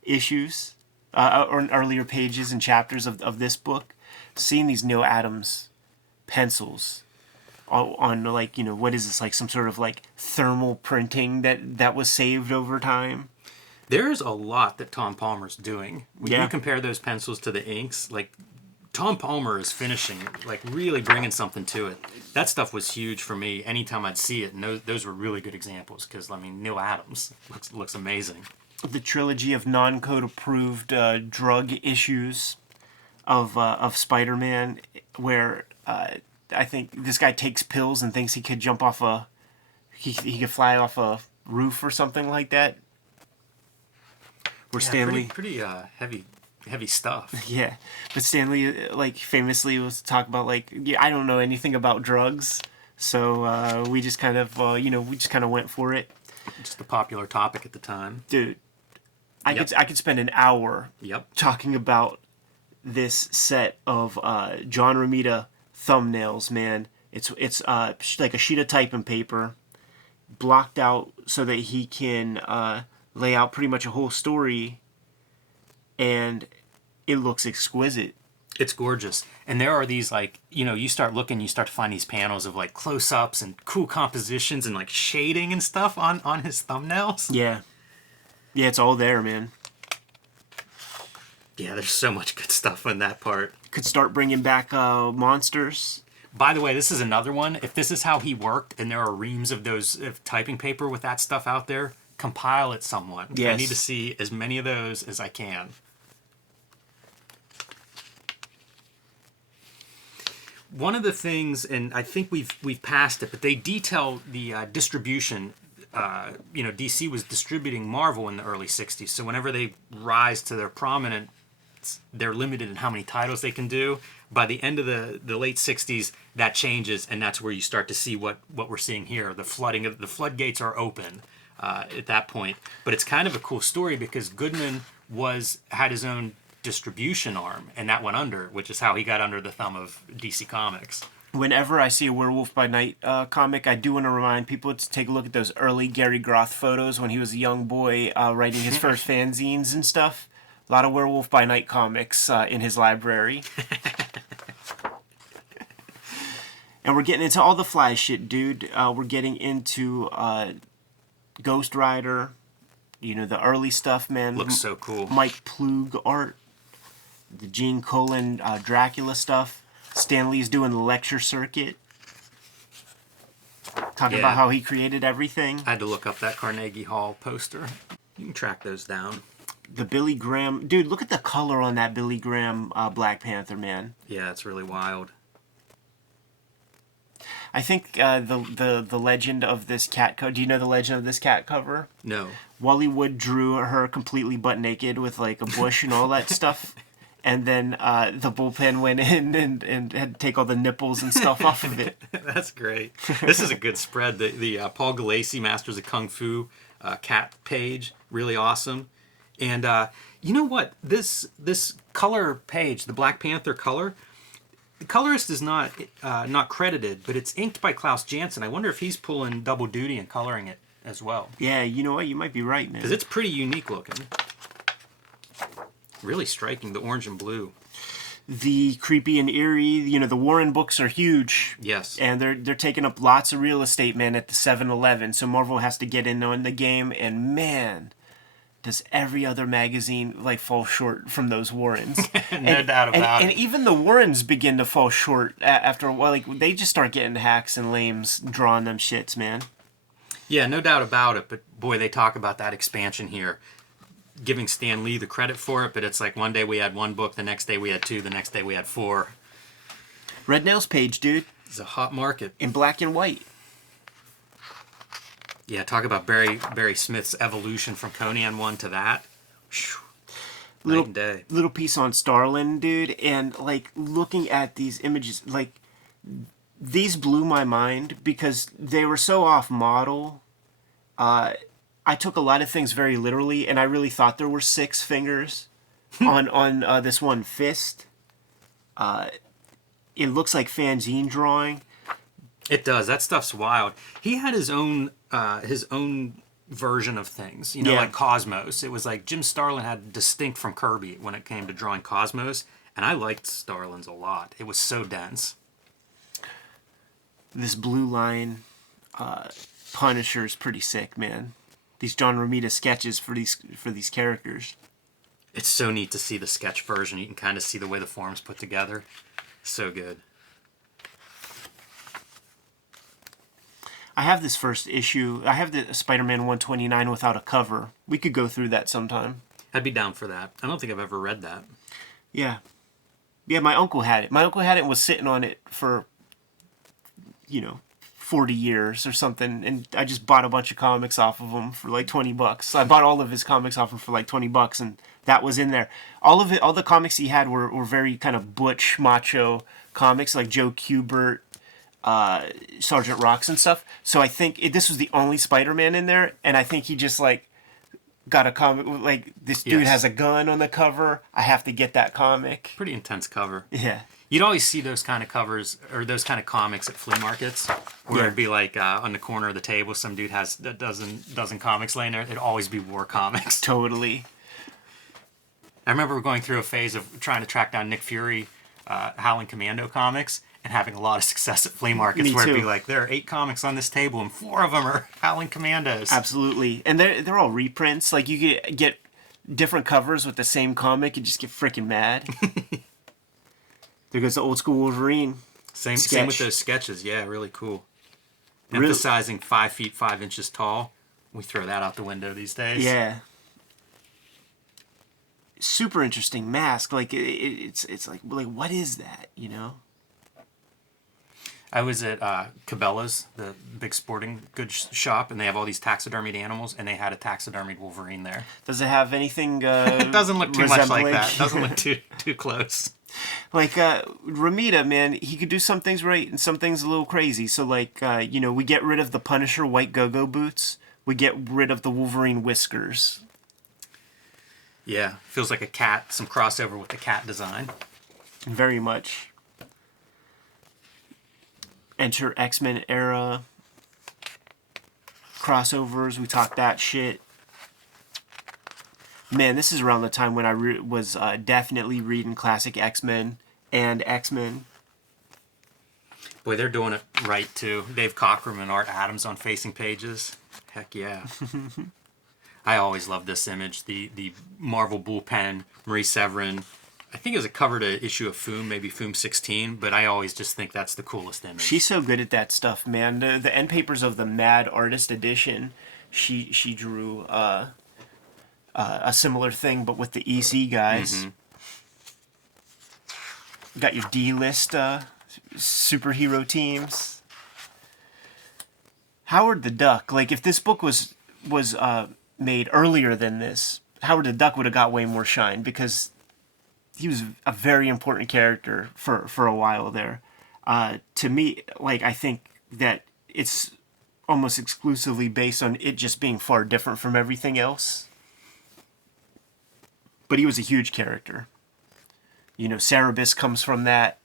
issues or in earlier pages and chapters of this book, seeing these Neil Adams pencils on like, what is this, like some sort of like thermal printing that was saved over time. There's a lot that Tom Palmer's doing. When you compare those pencils to the inks, like Tom Palmer is finishing, like really bringing something to it. That stuff was huge for me anytime I'd see it, and those were really good examples because, I mean, Neil Adams looks amazing. The trilogy of non-code approved drug issues of Spider-Man, where I think this guy takes pills and thinks he could jump off he could fly off a roof or something like that. Where Stanley pretty heavy stuff. Yeah, but Stanley like famously was talk about like, yeah, I don't know anything about drugs, so we just kind of went for it. Just a popular topic at the time, dude. I could spend an hour talking about this set of John Romita thumbnails, man. It's like a sheet of typing paper blocked out so that he can lay out pretty much a whole story, and it looks exquisite. It's gorgeous. And there are these, like, you start looking, you start to find these panels of like close-ups and cool compositions and like shading and stuff on his thumbnails. Yeah, it's all there, man. Yeah, there's so much good stuff in that part. Could start bringing back monsters. By the way, this is another one. If this is how he worked, and there are reams of those typing paper with that stuff out there, compile it somewhat. Yes. I need to see as many of those as I can. One of the things, and I think we've passed it, but they detail the distribution. DC was distributing Marvel in the early 60s, so whenever they rise to their prominence, they're limited in how many titles they can do. By the end of the late 60s, that changes, and that's where you start to see what we're seeing here. The floodgates are open at that point. But it's kind of a cool story because Goodman had his own distribution arm, and that went under, which is how he got under the thumb of DC Comics. Whenever I see a Werewolf by Night comic, I do want to remind people to take a look at those early Gary Groth photos when he was a young boy writing his first fanzines and stuff. A lot of Werewolf by Night comics in his library. And we're getting into all the fly shit, dude. We're getting into Ghost Rider, the early stuff, man. Looks so cool. Mike Plug art, the Gene Colan Dracula stuff. Stan Lee's doing the lecture circuit. Talking about how he created everything. I had to look up that Carnegie Hall poster. You can track those down. The Billy Graham... Dude, look at the color on that Billy Graham Black Panther, man. Yeah, it's really wild. I think the legend of this cat cover... Do you know the legend of this cat cover? No. Wally Wood drew her completely butt naked with like a bush and all that stuff. And then the bullpen went in and had to take all the nipples and stuff off of it. That's great. This is a good spread. The Paul Galassi Masters of Kung Fu cat page, really awesome. And you know what? This color page, the Black Panther color, the colorist is not credited, but it's inked by Klaus Janson. I wonder if he's pulling double duty and coloring it as well. Yeah, you know what? You might be right, man. Because it's pretty unique looking. Really striking, the orange and blue. The creepy and eerie, the Warren books are huge. Yes. And they're taking up lots of real estate, man, at the 7-Eleven. So Marvel has to get in on the game, and man, does every other magazine fall short from those Warrens. No doubt about it. And even the Warrens begin to fall short after a while. They just start getting hacks and lames drawing them shits, man. Yeah, no doubt about it. But boy, they talk about that expansion here. Giving Stan Lee the credit for it, but it's like one day we had one book, the next day we had two, the next day we had four. Red Nails page, dude. It's a hot market. In black and white. Yeah, talk about Barry Smith's evolution from Conan 1 to that. Whew. Night and day. Little piece on Starlin, dude, and looking at these images, these blew my mind because they were so off model. I took a lot of things very literally, and I really thought there were 6 fingers on this one fist. It looks like fanzine drawing. It does. That stuff's wild. He had his own version of things, like Cosmos. It was like Jim Starlin had distinct from Kirby when it came to drawing Cosmos, and I liked Starlin's a lot. It was so dense. This blue line Punisher is pretty sick, man. These John Romita sketches for these characters. It's so neat to see the sketch version. You can kind of see the way the form's put together. So good. I have this first issue. I have the Spider-Man 129 without a cover. We could go through that sometime. I'd be down for that. I don't think I've ever read that. Yeah. Yeah, my uncle had it. My uncle had it and was sitting on it for, 40 years or something, and I just bought a bunch of comics off of him for $20. I bought all of his comics off him for $20, and that was in there. All the comics he had were very kind of butch, macho comics, like Joe Kubert, Sergeant Rocks and stuff. So I think this was the only Spider-Man in there, and I think he just got a comic, this dude has a gun on the cover, I have to get that comic. Pretty intense cover. Yeah. You'd always see those kind of covers, or those kind of comics at flea markets, where it'd be on the corner of the table, some dude has a dozen comics laying there. It'd always be war comics. Totally. I remember going through a phase of trying to track down Nick Fury, Howling Commando comics, and having a lot of success at flea markets. Me where too. It'd be there are 8 comics on this table, and 4 of them are Howling Commandos. Absolutely. And they're all reprints. You could get different covers with the same comic and just get freaking mad. There goes the old school Wolverine. Same with those sketches. Yeah, really cool. Really? Emphasizing 5 feet 5 inches tall. We throw that out the window these days. Yeah. Super interesting mask. It's what is that? I was at Cabela's, the big sporting goods shop, and they have all these taxidermied animals, and they had a taxidermied Wolverine there. Does it have anything It doesn't look too much like resembling? that. It doesn't look too close. Like Romita, man, he could do some things right and some things a little crazy. So like we get rid of the Punisher white go-go boots. We get rid of the Wolverine whiskers. Yeah, feels like a cat, some crossover with the cat design. Very much. Enter X-Men era crossovers. We talked that shit. Man, this is around the time when I was definitely reading classic X-Men and X-Men. Boy, they're doing it right, too. Dave Cockrum and Art Adams on facing pages. Heck yeah. I always loved this image. The Marvel bullpen, Marie Severin. I think it was a cover to issue of Foom, maybe Foom 16, but I always just think that's the coolest image. She's so good at that stuff, man. The end papers of the Mad Artist edition, she drew a similar thing, but with the EC guys. Mm-hmm. Got your D-list superhero teams. Howard the Duck. Like, if this book was made earlier than this, Howard the Duck would have got way more shine, because he was a very important character for a while there. To me, like, I think that it's almost exclusively based on it just being far different from everything else. But he was a huge character. Cerebus comes from that.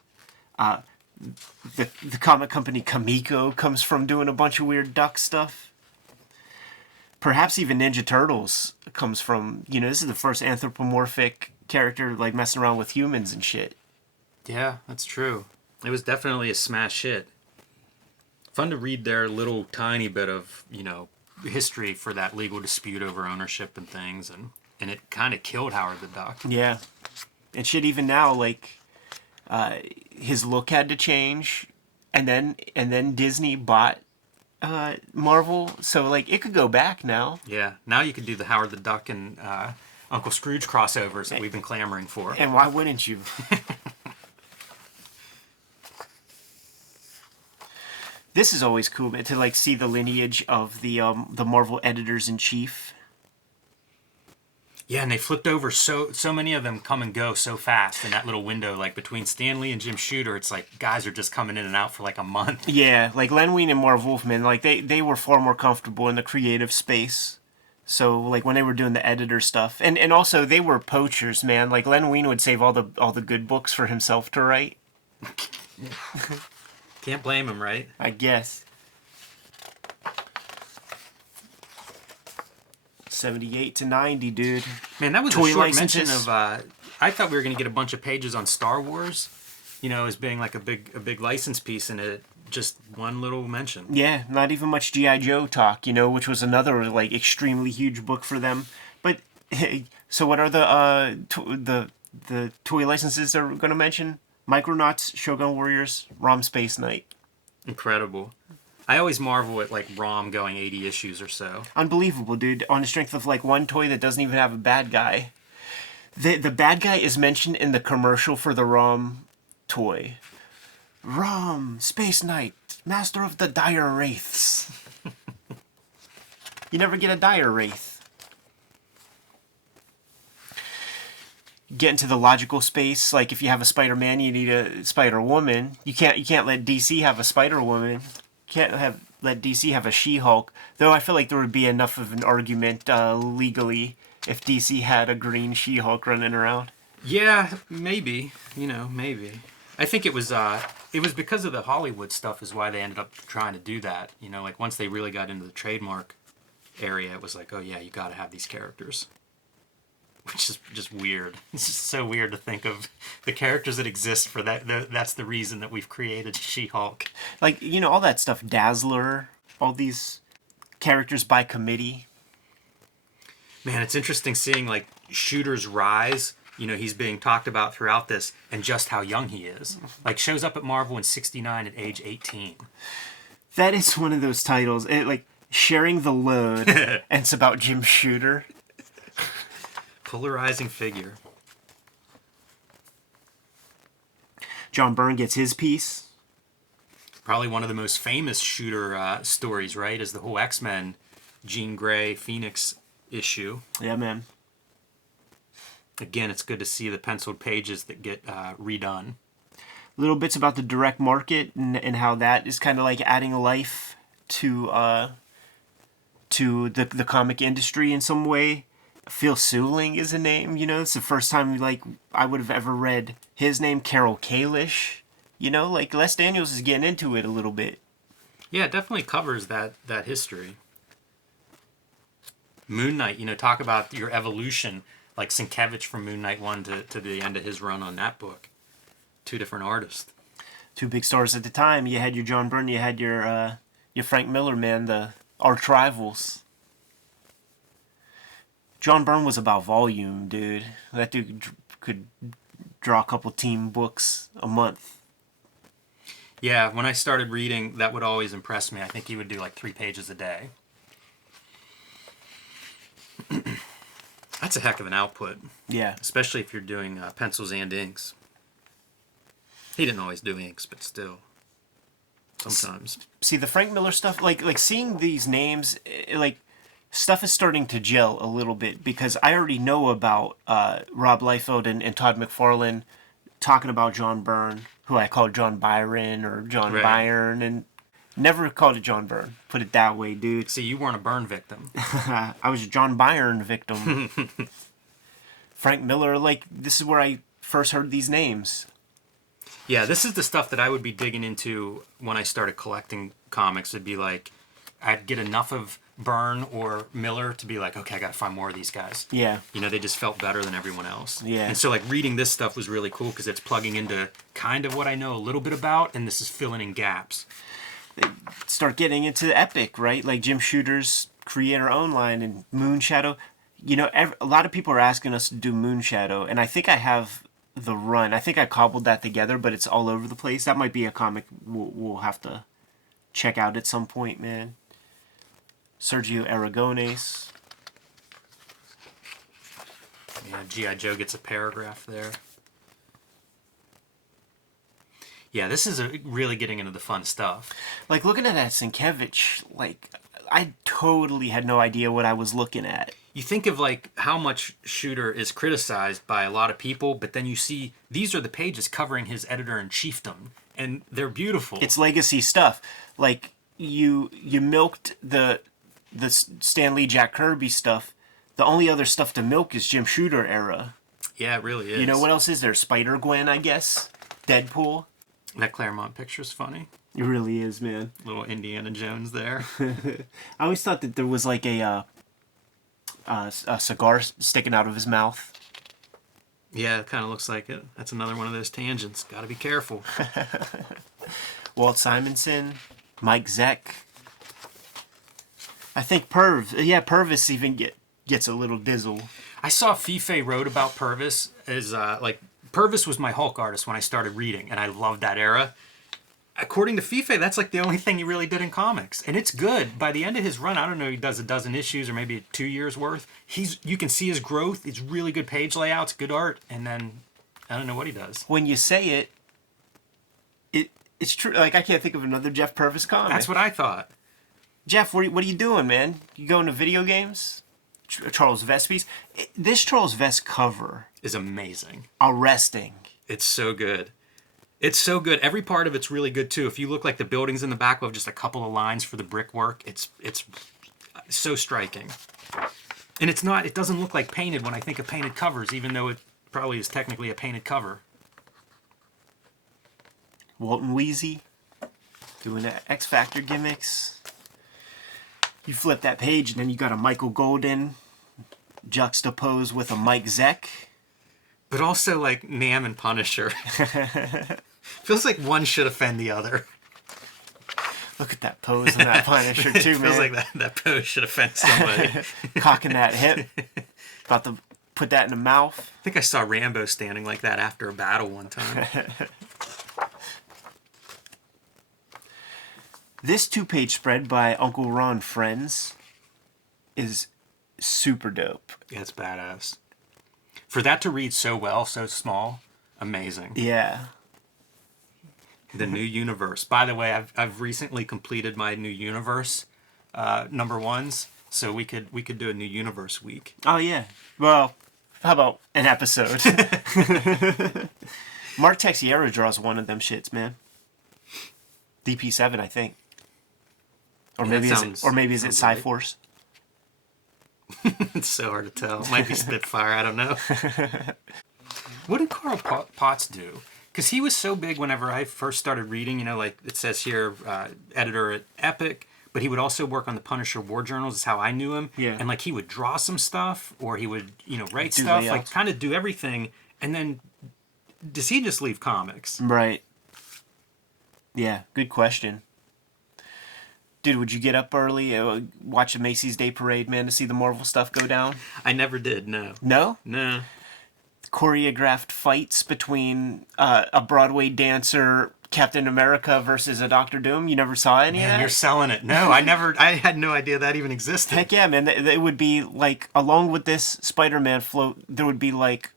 The comic company Kamiko comes from doing a bunch of weird duck stuff. Perhaps even Ninja Turtles comes from, this is the first anthropomorphic character, like, messing around with humans and shit. Yeah, that's true. It was definitely a smash hit. Fun to read their little tiny bit of, history for that legal dispute over ownership and things, and it kind of killed Howard the Duck. Yeah. And shit, even now, like, his look had to change, and then Disney bought Marvel, so, like, it could go back now. Yeah, now you could do the Howard the Duck and Uncle Scrooge crossovers that we've been clamoring for. And why wouldn't you? This is always cool, man, to, like, see the lineage of the Marvel editors-in-chief. Yeah, and they flipped over so many of them come and go so fast in that little window, like between Stan Lee and Jim Shooter. It's like guys are just coming in and out for like a month. Yeah, like Len Wein and Marv Wolfman, like they were far more comfortable in the creative space. So like when they were doing the editor stuff, and also they were poachers, man. Like Len Wein would save all the good books for himself to write. Can't blame him, right? I guess. 78 to 90, dude. Man, that was Toy a short licenses. mention of. I thought we were going to get a bunch of pages on Star Wars, as being like a big license piece, and it just one little mention. Yeah, not even much G.I. Joe talk, which was another like extremely huge book for them. But hey, so what are the toy licenses they're going to mention? Micronauts, Shogun Warriors, Rom Space Knight. Incredible. I always marvel at like ROM going 80 issues or so. Unbelievable, dude. On the strength of like one toy that doesn't even have a bad guy. The bad guy is mentioned in the commercial for the ROM toy. ROM, Space Knight, Master of the Dire Wraiths. You never get a Dire Wraith. Get into the logical space. Like if you have a Spider-Man, you need a Spider-Woman. You can't let DC have a Spider-Woman. Can't let DC have a She-Hulk, though I feel like there would be enough of an argument legally if DC had a green She-Hulk running around. Yeah, maybe. Maybe. I think it was because of the Hollywood stuff is why they ended up trying to do that. Like once they really got into the trademark area, it was like, oh yeah, you got to have these characters. Which is just weird. It's just so weird to think of the characters that exist for that. That's the reason that we've created She-Hulk. Like, all that stuff, Dazzler, all these characters by committee. Man, it's interesting seeing, like, Shooter's rise. He's being talked about throughout this, and just how young he is. Like, shows up at Marvel in 1969 at age 18. That is one of those titles. Like, sharing the load, and it's about Jim Shooter. Polarizing figure. John Byrne gets his piece. Probably one of the most famous Shooter stories, right? Is the whole X-Men Jean Grey Phoenix issue. Yeah, man. Again, it's good to see the penciled pages that get redone. Little bits about the direct market and how that is kind of like adding life to the comic industry in some way. Phil Seuling is a name, you know. It's the first time like I would have ever read his name. Carol Kalish, you know, like Les Daniels is getting into it a little bit. Yeah, it definitely covers that history. Moon Knight, you know, talk about your evolution, like Sienkiewicz from Moon Knight 1 to the end of his run on that book. Two different artists. Two big stars at the time. You had your John Byrne, you had your Frank Miller, man, the arch rivals. John Byrne was about volume, dude. That dude could draw a couple team books a month. Yeah, when I started reading, that would always impress me. I think he would do like 3 pages a day. That's a heck of an output. Yeah. Especially if you're doing pencils and inks. He didn't always do inks, but still. Sometimes. See, the Frank Miller stuff, like seeing these names, like, stuff is starting to gel a little bit because I already know about Rob Liefeld and Todd McFarlane talking about John Byrne, who I called John Byron or John Byrne, and never called it John Byrne. Put it that way, dude. See, you weren't a Byrne victim. I was a John Byrne victim. Frank Miller, like, this is where I first heard these names. Yeah, this is the stuff that I would be digging into when I started collecting comics. It'd be like, I'd get enough of Byrne or Miller to be like, okay, I gotta find more of these guys. Yeah. You know, they just felt better than everyone else. Yeah. And so, like, reading this stuff was really cool because it's plugging into kind of what I know a little bit about, and this is filling in gaps. Start getting into the epic, right? Like Jim Shooter's Creator Own line and Moonshadow. You know, a lot of people are asking us to do Moonshadow, and I think I have the run. I think I cobbled that together, but it's all over the place. That might be a comic we'll have to check out at some point, man. Sergio Aragones. Yeah, G.I. Joe gets a paragraph there. Yeah, this is really getting into the fun stuff. Like, looking at that Sienkiewicz, like, I totally had no idea what I was looking at. You think of, like, how much Shooter is criticized by a lot of people, but then you see these are the pages covering his editor-in-chiefdom, and they're beautiful. It's legacy stuff. Like, you milked the Stan Lee, Jack Kirby stuff. The only other stuff to milk is Jim Shooter era. Yeah, it really is. You know what else is there? Spider-Gwen, I guess. Deadpool. That Claremont picture's funny. It really is, man. Little Indiana Jones there. I always thought that there was like a cigar sticking out of his mouth. Yeah, it kind of looks like it. That's another one of those tangents. Got to be careful. Walt Simonson, Mike Zeck. I think Purvis even gets a little dizzle. I saw Fife wrote about Purvis as Purvis was my Hulk artist when I started reading, and I loved that era. According to Fife, that's like the only thing he really did in comics, and it's good. By the end of his run, I don't know, he does a dozen issues or maybe 2 years worth. You can see his growth. It's really good page layouts, good art, and then I don't know what he does. When you say it's true. Like, I can't think of another Jeff Purvis comic. That's what I thought. Jeff, what are you doing, man? You going to video games? Charles Vespes? This Charles Vest cover Is amazing. Arresting. It's so good. It's so good. Every part of it's really good too. If you look like the buildings in the back with just a couple of lines for the brickwork, it's so striking. And it doesn't look like painted when I think of painted covers, even though it probably is technically a painted cover. Walton Weezy doing X Factor gimmicks. You flip that page and then you got a Michael Golden juxtaposed with a Mike Zeck. But also like Nam and Punisher. Feels like one should offend the other. Look at that pose in that Punisher too, man. Feels like that pose should offend somebody. Cocking that hip. About to put that in the mouth. I think I saw Rambo standing like that after a battle one time. This 2-page spread by Uncle Ron Friends is super dope. Yeah, it's badass. For that to read so well, so small, amazing. Yeah. The New Universe. By the way, I've recently completed my New Universe number ones, so we could do a New Universe week. Oh yeah. Well, how about an episode? Mark Texiera draws one of them shits, man. DP7, I think. Or maybe is it Cyforce? It's so hard to tell. It might be Spitfire. I don't know. What did Carl Potts do? Because he was so big whenever I first started reading. You know, like it says here, editor at Epic. But he would also work on the Punisher War Journals. Is how I knew him. Yeah. And like he would draw some stuff, or he would write Do stuff, layouts. like kind of do everything. And then does he just leave comics? Right. Yeah, good question. Dude, would you get up early, watch the Macy's Day Parade, man, to see the Marvel stuff go down? I never did. No. No? No. Choreographed fights between a Broadway dancer, Captain America versus a Doctor Doom. You never saw any of Man, that? you're selling it. No, I never. I had no idea that even existed. Heck yeah, man. It would be like, along with this Spider-Man float, there would be like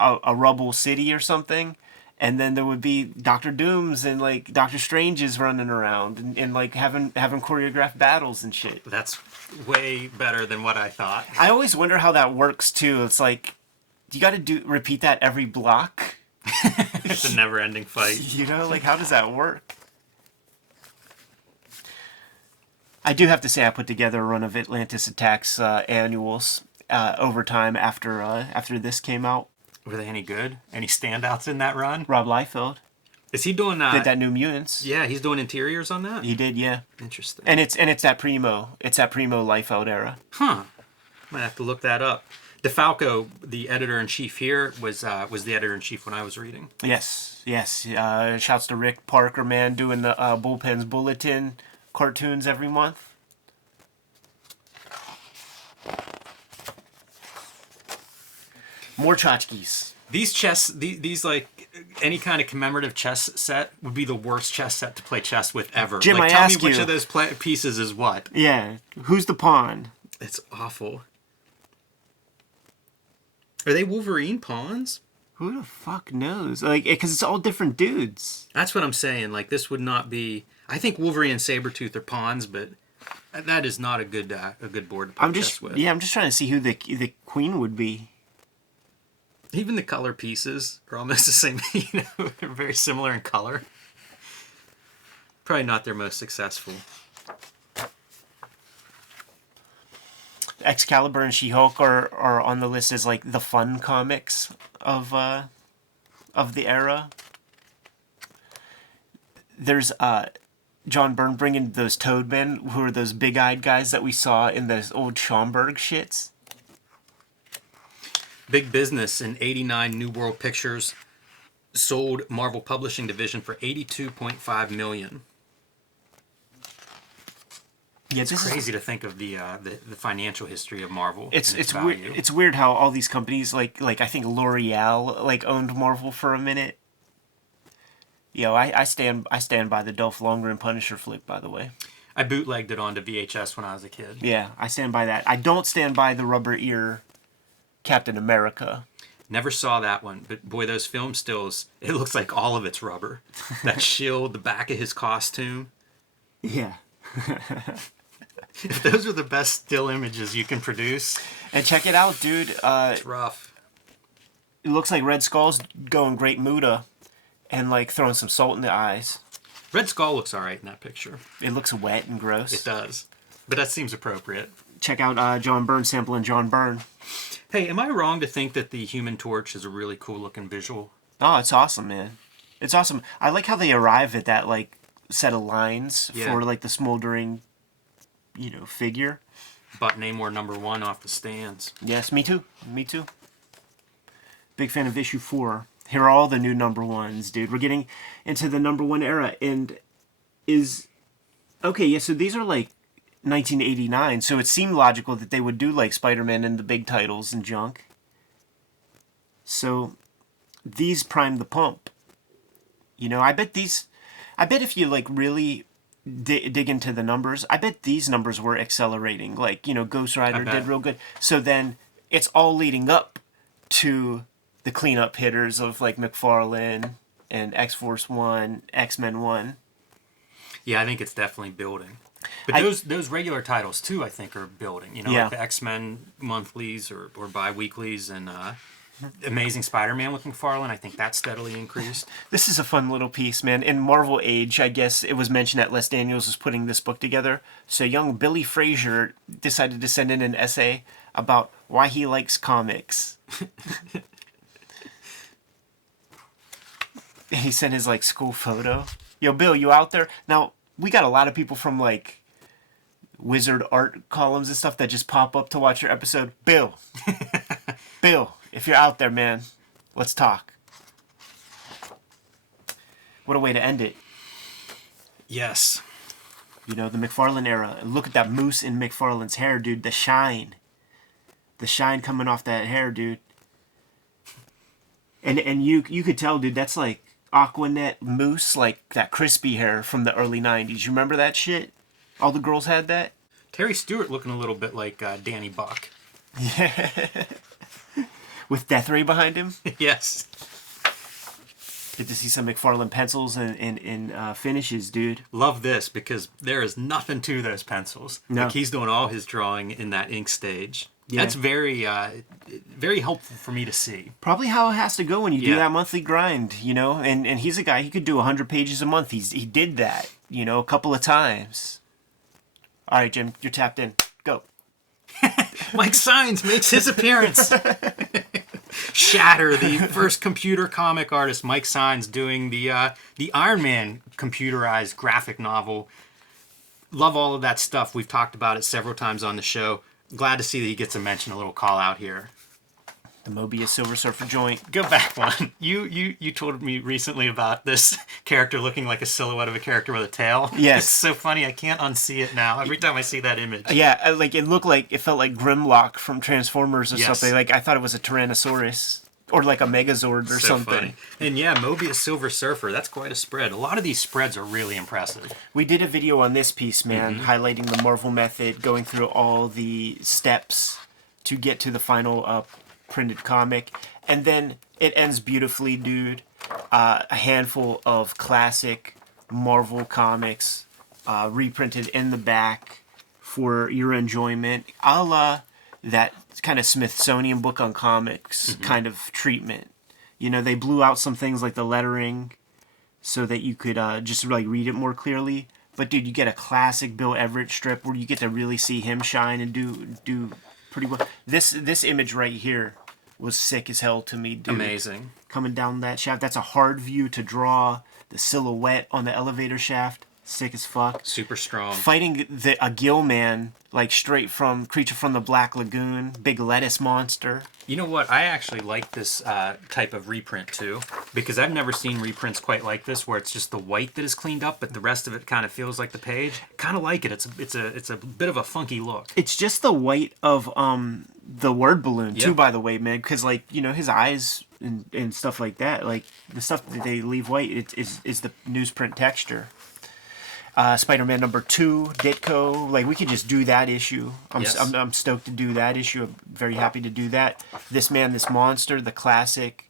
a rubble city or something. And then there would be Doctor Dooms and like Doctor Stranges running around and like having choreographed battles and shit. That's way better than what I thought. I always wonder how that works too. It's like, you got to repeat that every block. It's a never-ending fight. You know, like how does that work? I do have to say I put together a run of Atlantis Attacks annuals over time after this came out. Were they any good? Any standouts in that run? Rob Liefeld Is he doing did that New Mutants. Yeah, he's doing interiors on that. He did, yeah. Interesting. And it's that Primo Liefeld era. Huh. Might have to look that up. DeFalco, the editor-in-chief here, was the editor-in-chief when I was reading. Yes. Shouts to Rick Parker, man, doing the Bullpen's Bulletin cartoons every month. More tchotchkes. These chess, these like any kind of commemorative chess set would be the worst chess set to play chess with ever. Jim, like, I tell ask me which you. of those pieces is what. Yeah. Who's the pawn? It's awful. Are they Wolverine pawns? Who the fuck knows? Like, because it's all different dudes. That's what I'm saying. Like, this would not be. I think Wolverine and Sabretooth are pawns, but that is not a good board to play chess with. I'm just trying to see who the queen would be. Even the color pieces are almost the same. They're very similar in color. Probably not their most successful. Excalibur and She-Hulk are on the list as like the fun comics of the era. There's John Byrne bringing those Toadmen, who are those big-eyed guys that we saw in those old Schomburg shits. Big Business in '89, New World Pictures sold Marvel Publishing Division for $82.5 million. Yeah, It's crazy to think of the financial history of Marvel. It's value. weird. It's weird how all these companies like I think L'Oreal like owned Marvel for a minute. Yo, I stand by the Dolph Lundgren Punisher flick, by the way. I bootlegged it onto VHS when I was a kid. Yeah, I stand by that. I don't stand by the rubber ear Captain America. Never saw that one, but boy, those film stills, it looks like all of it's rubber. That shield, the back of his costume. Yeah. If those are the best still images you can produce. And check it out, dude. It's rough. It looks like Red Skull's going Great Muta and like throwing some salt in the eyes. Red Skull looks all right in that picture. It looks wet and gross. It does. But that seems appropriate. Check out John Byrne sampling John Byrne. Hey, am I wrong to think that the Human Torch is a really cool looking visual? Oh, it's awesome, man. It's awesome. I like how they arrive at that like set of lines for like the smoldering, figure. But Namor #1 off the stands. Yes, me too. Me too. Big fan of issue 4. Here are all the new #1s, dude. We're getting into the #1 era, and so these are like 1989, so it seemed logical that they would do like Spider-Man and the big titles and junk. So these prime the pump. I bet if you like really dig into the numbers, I bet these numbers were accelerating. Like, Ghost Rider did real good. So then it's all leading up to the cleanup hitters of like McFarlane and X-Force 1, X-Men 1. Yeah, I think it's definitely building. But those regular titles too, I think, are building. You know, Yeah. like the X-Men monthlies or bi-weeklies, and Amazing Spider-Man with McFarlane. I think that steadily increased. This is a fun little piece, man. In Marvel Age, I guess it was mentioned that Les Daniels was putting this book together. So young Billy Frazier decided to send in an essay about why he likes comics. He sent his like school photo. Yo, Bill, you out there? Now, we got a lot of people from like Wizard art columns and stuff that just pop up to watch your episode. Bill. Bill, if you're out there, man, let's talk. What a way to end it. Yes. You know, the McFarlane era. Look at that moose in McFarlane's hair, dude. The shine. The shine coming off that hair, dude. And you could tell, dude, that's like Aquanet moose, like that crispy hair from the early 90s. You remember that shit? All the girls had that? Terry Stewart looking a little bit like Danny Buck. Yeah. With Death Ray behind him? Yes. Good to see some McFarlane pencils and finishes, dude. Love this because there is nothing to those pencils. No. Like he's doing all his drawing in that ink stage. Yeah. That's very, very helpful for me to see. Probably how it has to go when you do Yeah. that monthly grind, you know? And he's a guy, he could do 100 pages a month. He did that, you know, a couple of times. All right, Jim, you're tapped in. Go. Mike Sines makes his appearance. Shatter, the first computer comic artist, Mike Sines, doing the Iron Man computerized graphic novel. Love all of that stuff. We've talked about it several times on the show. Glad to see that he gets a mention, a little call out here. The Mobius Silver Surfer joint. Go back one. You told me recently about this character looking like a silhouette of a character with a tail. Yes. It's so funny. I can't unsee it now. Every time I see that image. Yeah, like it felt like Grimlock from Transformers or Yes. something. Like I thought it was a Tyrannosaurus or like a Megazord or So something. funny. And yeah, Mobius Silver Surfer. That's quite a spread. A lot of these spreads are really impressive. We did a video on this piece, man, highlighting the Marvel method, going through all the steps to get to the final printed comic. And then it ends beautifully, dude. A handful of classic Marvel comics reprinted in the back for your enjoyment, a la that kind of Smithsonian book on comics kind of treatment. You know, they blew out some things like the lettering so that you could just like read it more clearly. But dude, you get a classic Bill Everett strip where you get to really see him shine and do pretty well. This image right here was sick as hell to me, dude. Amazing. Coming down that shaft, that's a hard view to draw. The silhouette on the elevator shaft, sick as fuck. Super strong. Fighting a gill man, like straight from Creature from the Black Lagoon, big lettuce monster. You know what? I actually like this type of reprint too, because I've never seen reprints quite like this, where it's just the white that is cleaned up, but the rest of it kind of feels like the page. Kind of like it. It's a bit of a funky look. It's just the white of the word balloon too, Yep. by the way, man. Because like, you know, his eyes and stuff like that, like the stuff that they leave white, is the newsprint texture. Spider-Man #2, Ditko, like we could just do that issue. Yes. I'm stoked to do that issue. I'm very happy to do that. This Man, This Monster, the classic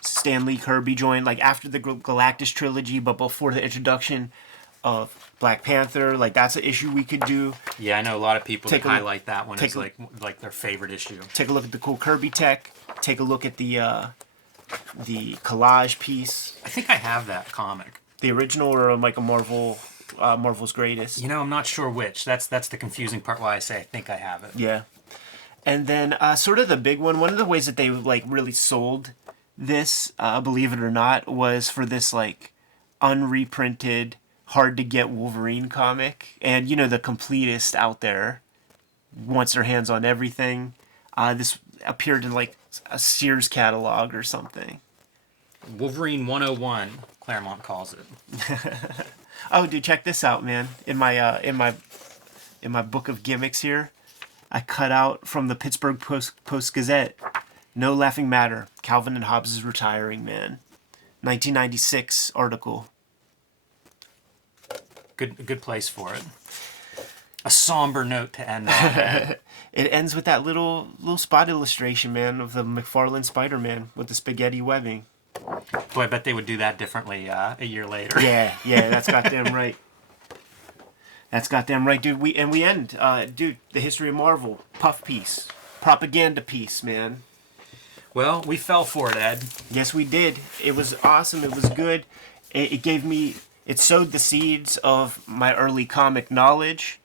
Stan Lee Kirby joint, like after the Galactus trilogy, but before the introduction of Black Panther. Like that's an issue we could do. Yeah, I know a lot of people that Take a look- highlight that one take as like their favorite issue. Take a look at the cool Kirby tech. Take a look at the collage piece. I think I have that comic. The original or like a Marvel's Greatest. You know, I'm not sure which. That's the confusing part why I say I think I have it. Yeah. And then sort of the big one of the ways that they like really sold this, believe it or not, was for this like unreprinted, hard to get Wolverine comic. And you know, the completist out there wants their hands on everything. This appeared in like a Sears catalog or something. Wolverine 101, Claremont calls it. Oh, dude, check this out, man. In my book of gimmicks here, I cut out from the Pittsburgh Post Gazette. No Laughing Matter. Calvin and Hobbes is retiring, man. 1996 article. Good place for it. A somber note to end on, man. It ends with that little spot illustration, man, of the McFarlane Spider-Man with the spaghetti webbing. Boy, I bet they would do that differently a year later. Yeah, that's goddamn right. That's goddamn right, dude. We end, dude, the history of Marvel, puff piece, propaganda piece, man. Well, we fell for it, Ed. Yes, we did. It was awesome. It was good. It gave me, it sowed the seeds of my early comic knowledge,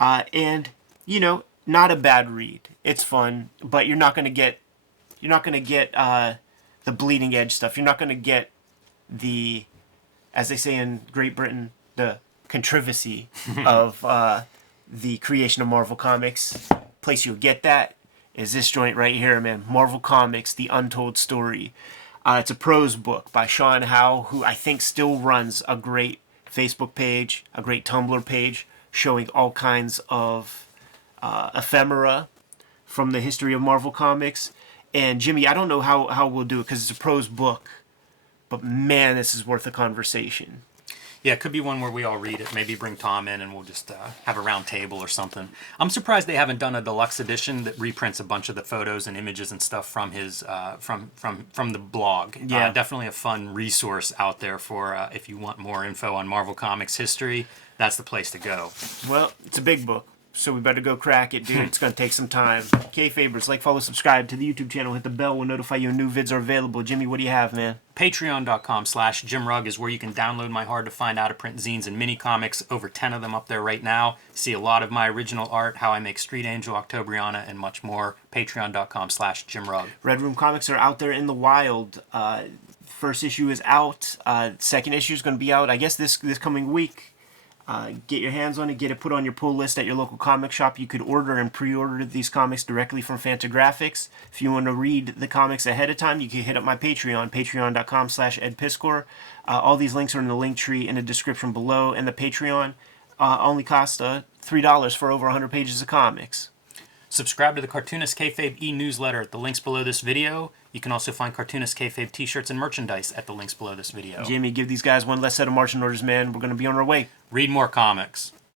and you know, not a bad read. It's fun, but you're not gonna get the bleeding edge stuff. You're not gonna get the, as they say in Great Britain, the controversy of the creation of Marvel Comics. Place you'll get that is this joint right here, man. Marvel Comics, The Untold Story. It's a prose book by Sean Howe, who I think still runs a great Facebook page, a great Tumblr page, showing all kinds of ephemera from the history of Marvel Comics. And Jimmy, I don't know how we'll do it because it's a prose book, but man, this is worth a conversation. Yeah, it could be one where we all read it. Maybe bring Tom in and we'll just have a round table or something. I'm surprised they haven't done a deluxe edition that reprints a bunch of the photos and images and stuff from his from the blog. Yeah, definitely a fun resource out there for if you want more info on Marvel Comics history. That's the place to go. Well, it's a big book, so we better go crack it, dude. It's going to take some time. Kayfabers, like, follow, subscribe to the YouTube channel. Hit the bell. We'll notify you when new vids are available. Jimmy, what do you have, man? Patreon.com/JimRugg is where you can download my hard-to-find out-of-print zines and mini-comics. Over 10 of them up there right now. See a lot of my original art, how I make Street Angel, Octobriana, and much more. Patreon.com/JimRugg. Red Room Comics are out there in the wild. First issue is out. Second issue is going to be out, I guess, this coming week. Get your hands on it, get it put on your pull list at your local comic shop. You could order and pre-order these comics directly from Fantagraphics. If you want to read the comics ahead of time, you can hit up my Patreon, patreon.com/EdPiskor. All these links are in the link tree in the description below, and the Patreon only costs $3 for over 100 pages of comics. Subscribe to the Cartoonist Kayfabe e-newsletter at the links below this video. You can also find Cartoonist Kayfabe t-shirts and merchandise at the links below this video. Jimmy, give these guys one less set of marching orders, man. We're going to be on our way. Read more comics.